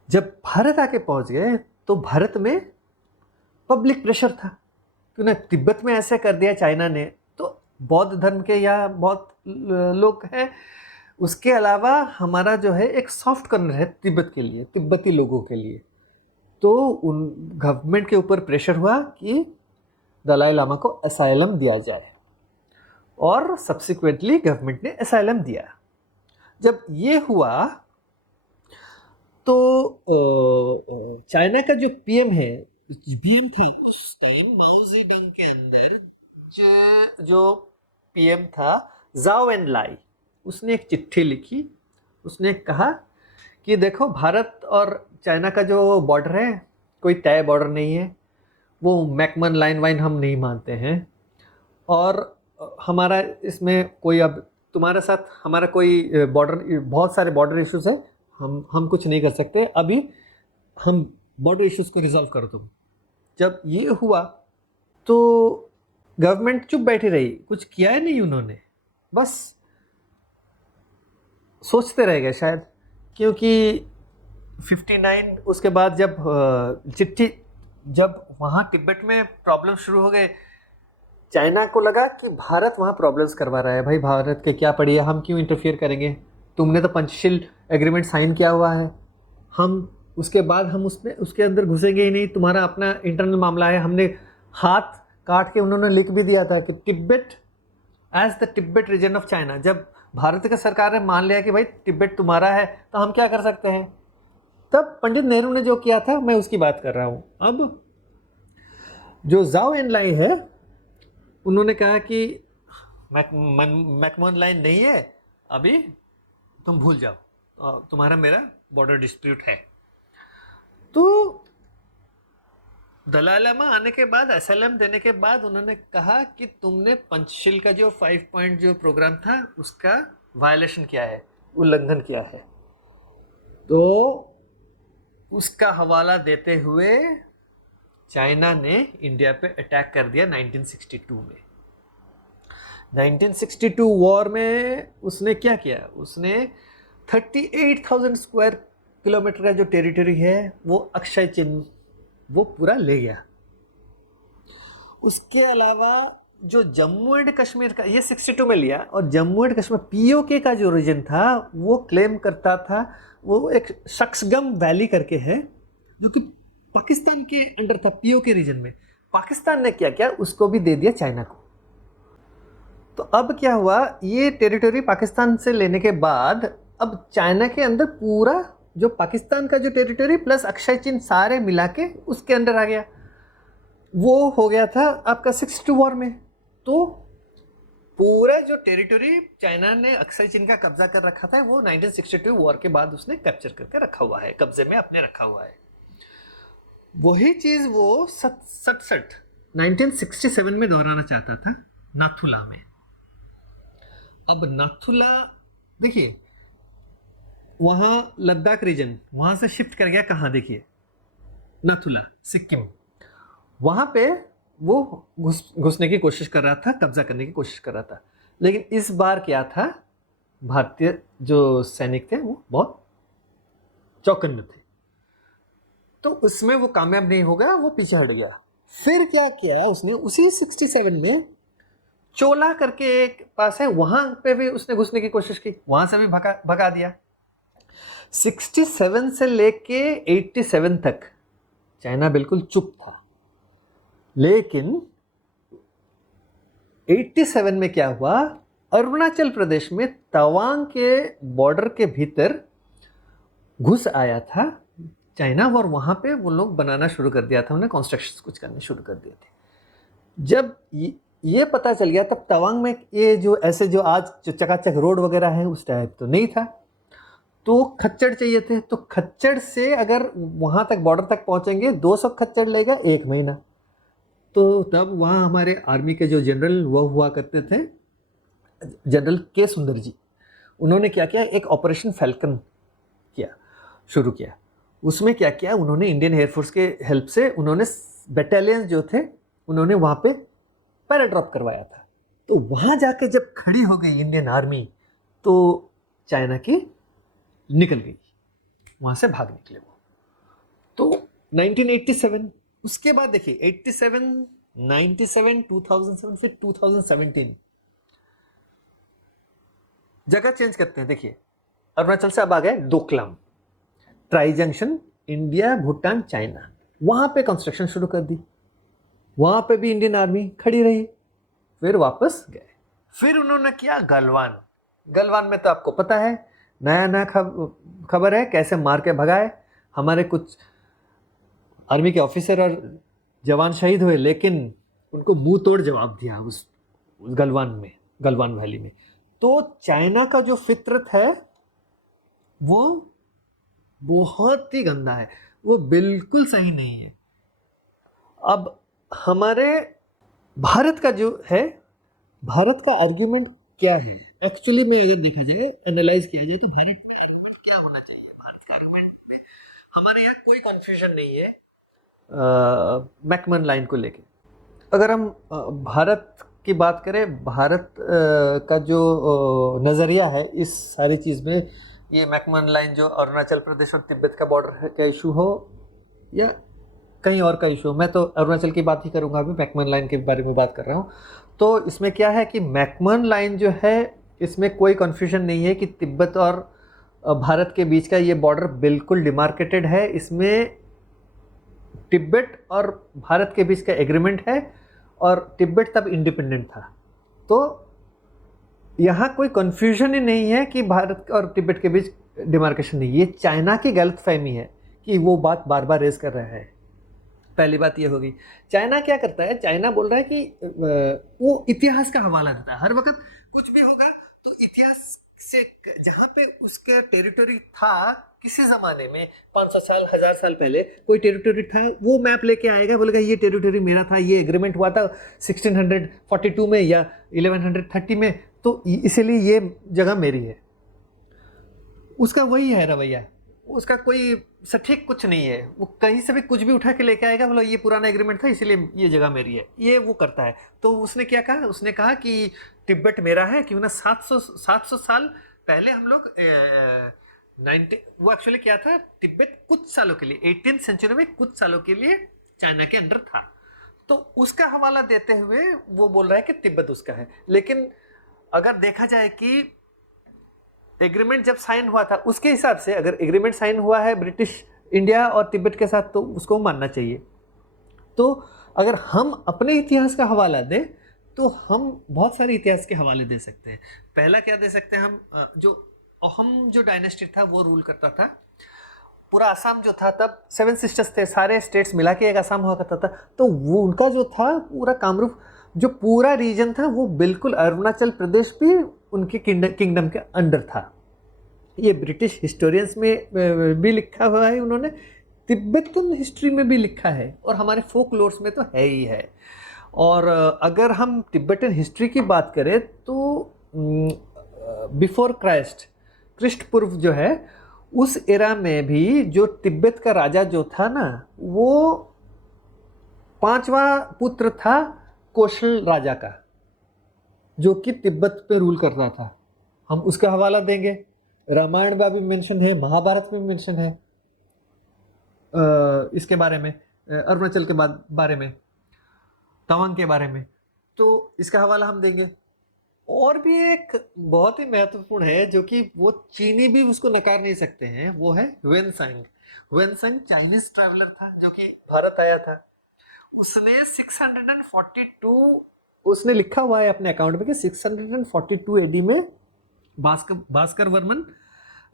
जब भारत आके पहुंच गए तो भारत में पब्लिक प्रेशर था कि उन्हें तिब्बत में ऐसे कर दिया चाइना ने, तो बौद्ध धर्म के या बहुत लोग हैं। उसके अलावा हमारा जो है एक सॉफ्ट कॉर्नर है तिब्बत के लिए, तिब्बती लोगों के लिए। तो उन गवर्नमेंट के ऊपर प्रेशर हुआ कि दलाई लामा को असाइलम दिया जाए, और सब्सिक्वेंटली गवर्नमेंट ने असाइलम दिया। जब ये हुआ तो चाइना का जो पीएम था उस टाइम, माओ जेडुंग के अंदर जो पीएम था जाओ एनलाई, उसने एक चिट्ठी लिखी। उसने कहा कि देखो, भारत और चाइना का जो बॉर्डर है कोई तय बॉर्डर नहीं है, वो मैकमन लाइन वाइन हम नहीं मानते हैं, और हमारा इसमें कोई, अब तुम्हारे साथ हमारा कोई बॉर्डर, बहुत सारे बॉर्डर इश्यूज है, हम कुछ नहीं कर सकते, अभी हम बॉर्डर इश्यूज को रिजॉल्व करो तुम। जब ये हुआ तो गवर्नमेंट चुप बैठी रही, कुछ किया ही नहीं उन्होंने, बस सोचते रह गए शायद। क्योंकि 59 उसके बाद जब चिट्ठी, जब वहाँ तिब्बत में प्रॉब्लम शुरू हो गए, चाइना को लगा कि भारत वहाँ प्रॉब्लम्स करवा रहा है। भाई भारत के क्या पड़ी है, हम क्यों इंटरफियर करेंगे, तुमने तो पंचशील एग्रीमेंट साइन किया हुआ है, हम उसके बाद हम उसके अंदर घुसेंगे ही नहीं, तुम्हारा अपना इंटरनल मामला है। हमने हाथ काट के, उन्होंने लिख भी दिया था कि Tibet as the Tibet region of China. जब भारत की सरकार ने मान लिया कि भाई तिब्बत तुम्हारा है, तो हम क्या कर सकते हैं। तब पंडित नेहरू ने जो किया था, मैं उसकी बात कर रहा हूँ। अब जो जाओ एनलाई है, उन्होंने कहा कि मैकमोहन लाइन नहीं है, अभी तुम भूल जाओ, तुम्हारा मेरा बॉर्डर डिस्प्यूट है। तो दलाई लामा आने के बाद, असाइलम देने के बाद, उन्होंने कहा कि तुमने पंचशील का जो 5 पॉइंट जो प्रोग्राम था उसका वायलेशन किया है, उल्लंघन किया है। तो उसका हवाला देते हुए चाइना ने इंडिया पे अटैक कर दिया 1962 में। 1962 वॉर में उसने क्या किया, उसने 38,000 स्क्वायर किलोमीटर का जो टेरिटरी है वो अक्षय चिन्ह वो पूरा ले गया। उसके अलावा जो जम्मू एंड कश्मीर का, ये 62 में लिया, और जम्मू एंड कश्मीर पीओके का जो रीजन था वो क्लेम करता था, वो एक शख्सगम वैली करके है जो कि पाकिस्तान के अंडर था, पीओके रीजन में। पाकिस्तान ने क्या किया, उसको भी दे दिया चाइना को। तो अब क्या हुआ, ये टेरिटरी पाकिस्तान से लेने के बाद अब चाइना के अंदर पूरा जो पाकिस्तान का जो टेरिटरी प्लस अक्षय चिन्ह सारे मिला के उसके अंदर आ गया। वो हो गया था आपका 62 वॉर में। तो पूरा जो टेरिटरी चाइना ने अक्सर चीन का कब्जा कर रखा था वो 1962 वॉर के बाद उसने कैप्चर करके रखा हुआ है, कब्जे में अपने रखा हुआ है। वही चीज वो 1967 में दोहराना चाहता था नाथुला में। अब नाथुला देखिए, वहां लद्दाख रीजन वहां से शिफ्ट कर गया कहाँ, देखिए नाथुला सिक्किम, वहां पे वो घुसने की कोशिश कर रहा था, कब्जा करने की कोशिश कर रहा था। लेकिन इस बार क्या था, भारतीय जो सैनिक थे वो बहुत चौकन्ने थे, तो उसमें वो कामयाब नहीं हो गया, वो पीछे हट गया। फिर क्या किया उसने, उसी 67 में चोला करके एक पास है, वहां पे भी उसने घुसने की कोशिश की, वहां से भी भगा दिया। 67 से लेके 87 तक चाइना बिल्कुल चुप था। लेकिन 87 में क्या हुआ, अरुणाचल प्रदेश में तवांग के बॉर्डर के भीतर घुस आया था चाइना, और वहां पे वो लोग बनाना शुरू कर दिया था, उन्हें कंस्ट्रक्शन कुछ करने शुरू कर दिए थे। जब ये पता चल गया, तब तवांग में ये जो ऐसे जो आज जो चकाचक रोड वगैरह है उस टाइप तो नहीं था, तो खच्चर चाहिए थे। तो खच्चर से अगर वहां तक बॉर्डर तक पहुंचेंगे 200 खच्चर लेगा 1 महीना। तो तब वहाँ हमारे आर्मी के जो जनरल वो हुआ करते थे, जनरल के सुंदर जी, उन्होंने क्या किया, एक ऑपरेशन फैल्कन शुरू किया। उसमें क्या किया उन्होंने, इंडियन एयरफोर्स के हेल्प से उन्होंने बटालियंस जो थे उन्होंने वहाँ पे पैराड्रॉप करवाया था। तो वहाँ जाके जब खड़ी हो गई इंडियन आर्मी, तो चाइना की निकल गई, वहाँ से भाग निकले वो। तो 1987, उसके बाद देखिए 87, 97, 2007 से 2017 जगह चेंज करते हैं। देखिए अरुणाचल से अब आ गए Doklam, tri junction, India, Bhutan, China, वहां पे कंस्ट्रक्शन शुरू कर दी। वहां पे भी इंडियन आर्मी खड़ी रही, फिर वापस गए। फिर उन्होंने किया गलवान। गलवान में तो आपको पता है, नया नया खबर है कैसे मार के भगाए, हमारे कुछ आर्मी के ऑफिसर और जवान शहीद हुए, लेकिन उनको मुंह तोड़ जवाब दिया उस गलवान में, गलवान वैली में। तो चाइना का जो फितरत है वो बहुत ही गंदा है, वो बिल्कुल सही नहीं है। अब हमारे भारत का जो है, भारत का आर्ग्यूमेंट क्या है एक्चुअली में, अगर देखा जाए, एनालाइज किया जाए, तो भारत में क्या होना चाहिए। भारत का आर्ग्यूमेंट में हमारे यहाँ कोई कंफ्यूजन नहीं है मैकमन लाइन को लेके। अगर हम भारत की बात करें, भारत का जो नज़रिया है इस सारी चीज़ में, ये मैकमन लाइन जो अरुणाचल प्रदेश और तिब्बत का बॉर्डर का इशू हो या कहीं और का इशू हो, मैं तो अरुणाचल की बात ही करूँगा, अभी मैकमन लाइन के बारे में बात कर रहा हूँ। तो इसमें क्या है कि मैकमन लाइन जो है, इसमें कोई कन्फ्यूजन नहीं है कि तिब्बत और भारत के बीच का ये बॉर्डर बिल्कुल डिमार्केटेड है। इसमें तिब्बत और भारत के बीच का एग्रीमेंट है, और तिब्बत तब इंडिपेंडेंट था। तो यहाँ कोई कन्फ्यूजन ही नहीं है कि भारत और तिब्बत के बीच डिमार्केशन नहीं। ये चाइना की गलतफहमी है कि वो बात बार बार रेज कर रहा है। पहली बात ये होगी, चाइना क्या करता है, चाइना बोल रहा है कि वो इतिहास का हवाला देता है। हर वक्त कुछ भी होगा तो इतिहास से, जहाँ पे उसका टेरिटरी था किसी ज़माने में 500 साल 1000 साल पहले कोई टेरिटरी था, वो मैप लेके आएगा, बोलेगा ये टेरिटरी मेरा था, ये एग्रीमेंट हुआ था 1642 में या 1130 में, तो इसीलिए ये जगह मेरी है। उसका वही है रवैया, उसका कोई सटीक कुछ नहीं है। वो कहीं से भी कुछ भी उठा के लेके आएगा, बोलो ये पुराना एग्रीमेंट था इसीलिए ये जगह मेरी है, ये वो करता है। तो उसने क्या कहा, उसने कहा कि तिब्बत मेरा है, क्यों ना 700 साल पहले हम लोग वो एक्चुअली क्या था, तिब्बत कुछ सालों के लिए 18th सेंचुरी में कुछ सालों के लिए चाइना के अंडर था। तो उसका हवाला देते हुए वो बोल रहा है कि तिब्बत उसका है। लेकिन अगर देखा जाए कि एग्रीमेंट जब साइन हुआ था उसके हिसाब से, अगर एग्रीमेंट साइन हुआ है ब्रिटिश इंडिया और तिब्बत के साथ, तो उसको मानना चाहिए। तो अगर हम अपने इतिहास का हवाला दें तो हम बहुत सारे इतिहास के हवाले दे सकते हैं। पहला क्या दे सकते हैं, हम जो अहोम जो डायनेस्टी था वो रूल करता था पूरा आसाम जो था, तब 7 सिस्टर्स थे, सारे स्टेट्स मिला के एक आसाम हुआ करता था। तो वो उनका जो था पूरा कामरूप जो पूरा रीजन था वो बिल्कुल अरुणाचल प्रदेश भी उनके किंगडम के अंडर था। ये ब्रिटिश हिस्टोरियंस में भी लिखा हुआ है उन्होंने, तिब्बतन हिस्ट्री में भी लिखा है, और हमारे फोक लोर्स में तो है ही है। और अगर हम तिब्बतन हिस्ट्री की बात करें तो बिफोर क्रिस्ट पूर्व जो है, उस एरा में भी जो तिब्बत का राजा जो था ना, वो 5वां पुत्र था कौशल राजा का, जो कि तिब्बत पे रूल कर रहा था। हम उसका हवाला देंगे, रामायण में भी मेंशन है, महाभारत में मेंशन है इसके बारे में, अरुणाचल के बारे में, तवांग के बारे में, तो इसका हवाला हम देंगे। और भी एक बहुत ही महत्वपूर्ण है जो कि वो चीनी भी उसको नकार नहीं सकते हैं, वो है ह्वेनसांग। ह्वेनसांग चाइनीज ट्रैवलर था जो कि भारत आया था। उसने 642, उसने लिखा हुआ है अपने अकाउंट में कि 642 एडी में भास्कर वर्मन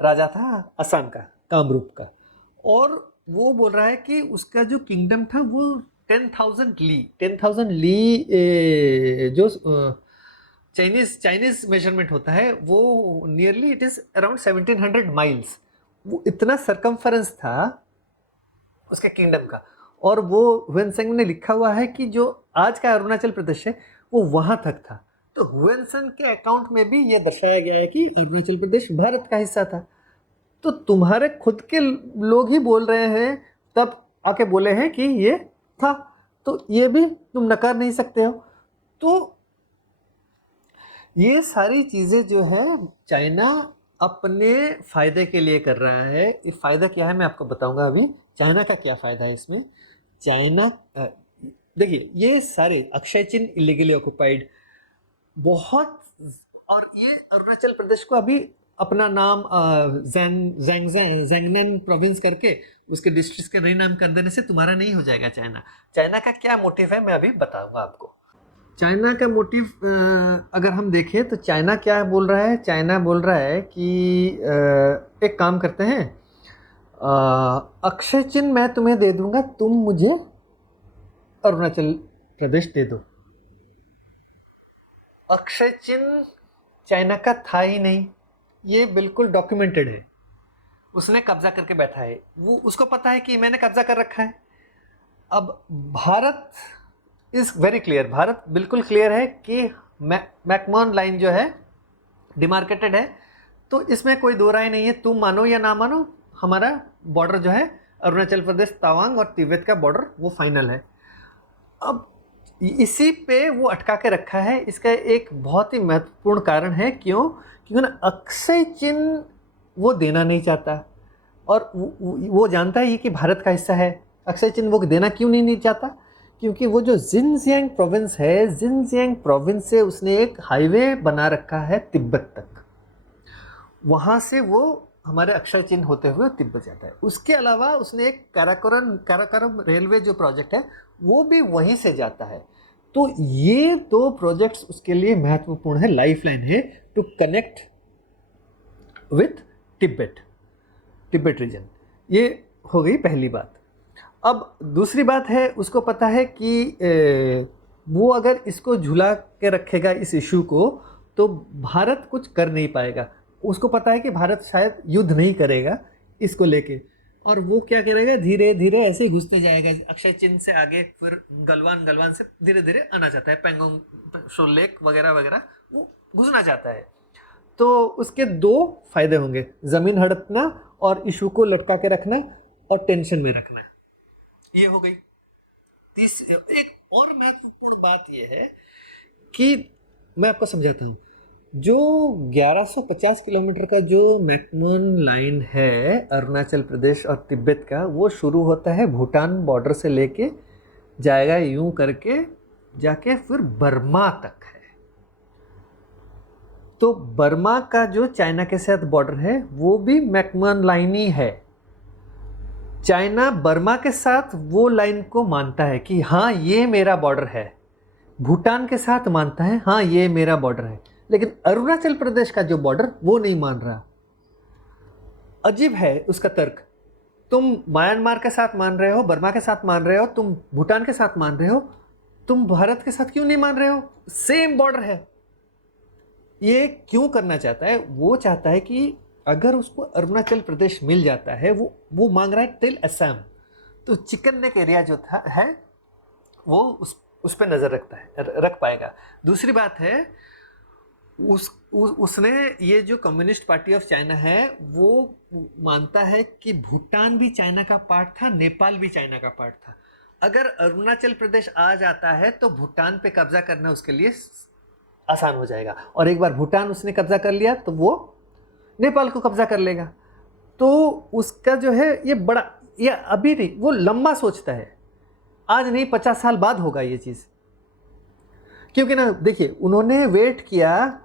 राजा था असम का, कामरूप का, और वो बोल रहा है कि उसका जो किंगडम था वो 10,000 ली जो चाइनीज मेजरमेंट होता है, वो nearly it is around 1700 miles. वो इतना सरकमफरेंस था उसके किंगडम का। और वो ह्वेनसांग ने लिखा हुआ है कि जो आज का अरुणाचल प्रदेश है वो वहां तक था। तो ह्वेनसांग के अकाउंट में भी ये दर्शाया गया है कि अरुणाचल प्रदेश भारत का हिस्सा था। तो तुम्हारे खुद के लोग ही बोल रहे हैं, तब आके बोले हैं कि ये था, तो ये भी तुम नकार नहीं सकते हो। तो ये सारी चीज़ें जो है चाइना अपने फ़ायदे के लिए कर रहा है। ये फ़ायदा क्या है मैं आपको बताऊंगा अभी। चाइना का क्या फ़ायदा है इसमें। चाइना देखिए, ये सारे अक्षय चिन्ह इलीगली ऑक्युपाइड बहुत, और ये अरुणाचल प्रदेश को अभी अपना नाम जैंगनन प्रोविंस करके उसके डिस्ट्रिक्ट का नई नाम कर देने से तुम्हारा नहीं हो जाएगा चाइना। चाइना का क्या मोटिव है मैं अभी बताऊंगा आपको। चाइना का मोटिव अगर हम देखें तो चाइना क्या बोल रहा है। चाइना बोल रहा है कि एक काम करते हैं, अक्षय चिन्ह मैं तुम्हें दे दूंगा, तुम मुझे अरुणाचल प्रदेश दे दो। अक्षय चिन्ह चाइना का था ही नहीं, ये बिल्कुल डॉक्यूमेंटेड है। उसने कब्जा करके बैठा है, वो उसको पता है कि मैंने कब्जा कर रखा है। अब Bharat is very clear, Bharat बिल्कुल क्लियर है कि मैकमोहन लाइन जो है डिमार्केटेड है, तो इसमें कोई दो राय नहीं है। तुम मानो या ना मानो, हमारा बॉर्डर जो है अरुणाचल प्रदेश तवांग और तिब्बत का बॉर्डर वो फाइनल है। अब इसी पे वो अटका के रखा है। इसका एक बहुत ही महत्वपूर्ण कारण है, क्यों? क्योंकि ना अक्षय चिन्ह वो देना नहीं चाहता, और वो जानता है कि भारत का हिस्सा है। अक्षय चिन्ह वो देना क्यों नहीं चाहता? क्योंकि वो जो जिनजियांग प्रोविंस है, जिनजियांग प्रोविंस से उसने एक हाईवे बना रखा है तिब्बत तक, वहाँ से वो हमारे अक्षय चिन्ह होते हुए तिब्बत जाता है। उसके अलावा उसने एक काराकोरम रेलवे जो प्रोजेक्ट है वो भी वहीं से जाता है। तो ये दो प्रोजेक्ट्स उसके लिए महत्वपूर्ण है, लाइफलाइन है to connect with Tibet region. ये हो गई पहली बात। अब दूसरी बात है, उसको पता है कि वो अगर इसको झुला के रखेगा इस इशू को, तो भारत कुछ कर नहीं पाएगा। उसको पता है कि भारत शायद युद्ध नहीं करेगा इसको लेके, और वो क्या करेगा, धीरे धीरे ऐसे ही घुसते जाएगा अक्षय चिन्ह से आगे, फिर गलवान से धीरे धीरे आना चाहता है, पेंगोंग शोल लेक वगैरह वगैरह वो घुसना चाहता है। तो उसके दो फायदे होंगे, ज़मीन हड़पना और इशू को लटका के रखना और टेंशन में रखना। ये हो गई। एक और महत्वपूर्ण बात ये है कि मैं आपको समझाता हूँ, जो 1150 किलोमीटर का जो मैकमोहन लाइन है अरुणाचल प्रदेश और तिब्बत का, वो शुरू होता है भूटान बॉर्डर से लेके जाएगा यूं करके जाके फिर बर्मा तक है। तो बर्मा का जो चाइना के साथ बॉर्डर है वो भी मैकमोहन लाइन ही है। चाइना बर्मा के साथ वो लाइन को मानता है कि हाँ ये मेरा बॉर्डर है, भूटान के साथ मानता है हाँ ये मेरा बॉर्डर है, लेकिन अरुणाचल प्रदेश का जो बॉर्डर वो नहीं मान रहा। अजीब है उसका तर्क। तुम म्यांमार के साथ मान रहे हो, बर्मा के साथ मान रहे हो, तुम भूटान के साथ मान रहे हो, तुम भारत के साथ क्यों नहीं मान रहे हो, सेम बॉर्डर है। ये क्यों करना चाहता है, वो चाहता है कि अगर उसको अरुणाचल प्रदेश मिल जाता है, वो मांग रहा है टिल असम, तो चिकन नेक एरिया जो था है वो उस पर नज़र रख पाएगा। दूसरी बात है, उसने ये जो कम्युनिस्ट पार्टी ऑफ चाइना है वो मानता है कि भूटान भी चाइना का पार्ट था, नेपाल भी चाइना का पार्ट था। अगर अरुणाचल प्रदेश आ जाता है तो भूटान पे कब्जा करना उसके लिए आसान हो जाएगा, और एक बार भूटान उसने कब्जा कर लिया तो वो नेपाल को कब्जा कर लेगा। तो उसका जो है ये अभी नहीं, वो लंबा सोचता है, आज नहीं 50 साल बाद होगा ये चीज़। क्योंकि ना देखिए, उन्होंने वेट किया,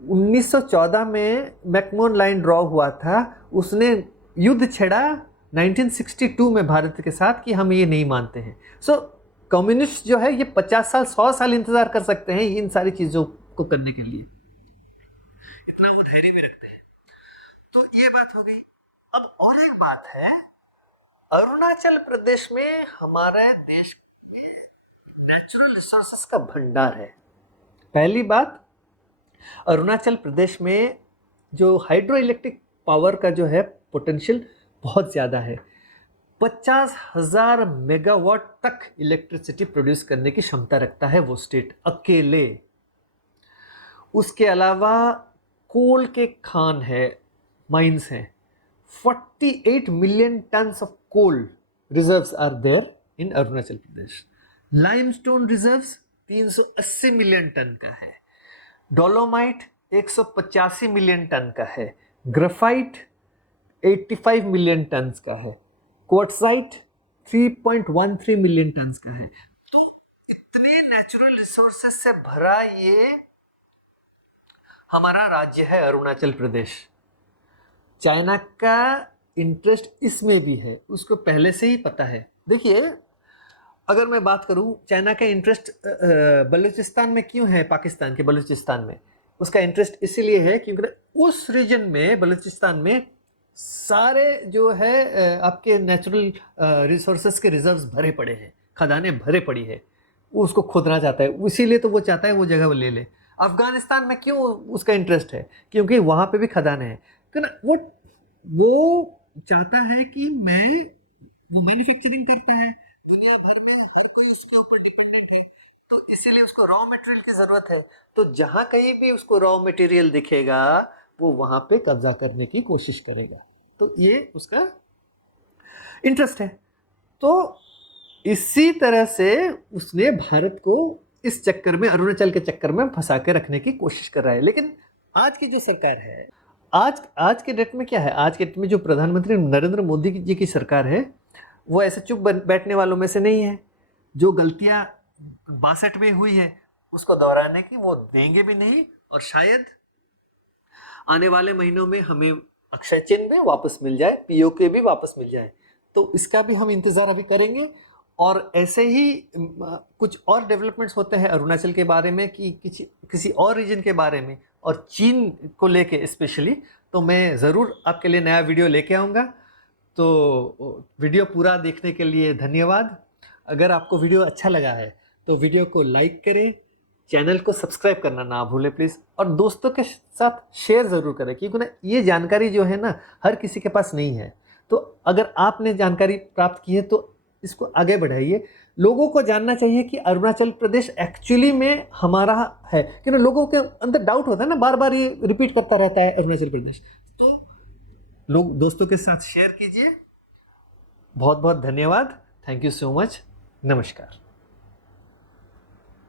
1914 में मैकमोहन लाइन ड्रॉ हुआ था, उसने युद्ध छेड़ा 1962 में भारत के साथ कि हम ये नहीं मानते हैं। सो कम्युनिस्ट जो है ये 50 साल 100 साल इंतजार कर सकते हैं इन सारी चीज़ों को करने के लिए, इतना वो धैर्य भी रखते हैं। तो ये बात हो गई। अब और एक बात है, अरुणाचल प्रदेश में हमारे देश में नेचुरल रिसोर्सेस का भंडार है। पहली बात, अरुणाचल प्रदेश में जो हाइड्रो इलेक्ट्रिक पावर का जो है पोटेंशियल बहुत ज़्यादा है। 50,000 मेगावाट तक इलेक्ट्रिसिटी प्रोड्यूस करने की क्षमता रखता है वो स्टेट अकेले। उसके अलावा कोल के खान है, माइंस हैं। 48 million tons of coal reserves are there in Arunachal Pradesh. Limestone reserves 380 million ton का है। डोलोमाइट 185 मिलियन टन का है। ग्रेफाइट 85 मिलियन टन्स का है। क्वार्ट्जाइट 3.13 मिलियन टन्स का है। तो इतने नेचुरल रिसोर्सेस से भरा ये हमारा राज्य है अरुणाचल प्रदेश। चाइना का इंटरेस्ट इसमें भी है, उसको पहले से ही पता है। देखिए, अगर मैं बात करूं, चाइना का इंटरेस्ट बलूचिस्तान में क्यों है, पाकिस्तान के बलूचिस्तान में उसका इंटरेस्ट इसीलिए है क्योंकि उस रीजन में, बलूचिस्तान में सारे जो है आपके नेचुरल रिसोर्सेस के रिजर्व्स भरे पड़े हैं, खदानें भरे पड़ी है, वो उसको खोदना चाहता है, इसीलिए तो वो चाहता है वो जगह वो ले ले। अफगानिस्तान में क्यों उसका इंटरेस्ट है, क्योंकि वहाँ पे भी खदानें हैं। तो ना वो चाहता है कि मैन्युफैक्चरिंग करता है, दुनिया भर में इसके ऊपर डिपेंडेंट है, तो इसीलिए उसको रॉ मटेरियल की ज़रूरत है। तो जहाँ कहीं भी उसको रॉ मटेरियल दिखेगा वो वहाँ पे कब्जा करने की कोशिश करेगा। तो ये उसका इंटरेस्ट है। तो इसी तरह से उसने भारत को इस चक्कर में, अरुणाचल के चक्कर में फंसा के रखने की कोशिश कर रहा है। लेकिन आज की जो सरकार है, आज के डेट में क्या है, आज के डेट में जो प्रधानमंत्री नरेंद्र मोदी जी की सरकार है, वो ऐसे चुप बैठने वालों में से नहीं है। जो गलतियां 62 में हुई है उसको दोहराने की वो देंगे भी नहीं, और शायद आने वाले महीनों में हमें अक्षय चिन्ह भी वापस मिल जाए, पीओके भी वापस मिल जाए। तो इसका भी हम इंतज़ार अभी करेंगे। और ऐसे ही कुछ और डेवलपमेंट्स होते हैं अरुणाचल के बारे में कि किसी और रीजन के बारे में, और चीन को लेके स्पेशली, तो मैं ज़रूर आपके लिए नया वीडियो लेके आऊँगा। तो वीडियो पूरा देखने के लिए धन्यवाद। अगर आपको वीडियो अच्छा लगा है तो वीडियो को लाइक करें, चैनल को सब्सक्राइब करना ना भूलें प्लीज़, और दोस्तों के साथ शेयर ज़रूर करें, क्योंकि ना ये जानकारी जो है ना हर किसी के पास नहीं है। तो अगर आपने जानकारी प्राप्त की है तो इसको आगे बढ़ाइए। लोगों को जानना चाहिए कि अरुणाचल प्रदेश एक्चुअली में हमारा है, क्योंकि लोगों के अंदर डाउट होता है ना, बार बार ये रिपीट करता रहता है अरुणाचल प्रदेश। तो लोग दोस्तों के साथ शेयर कीजिए। बहुत बहुत धन्यवाद। Thank you so much. नमस्कार।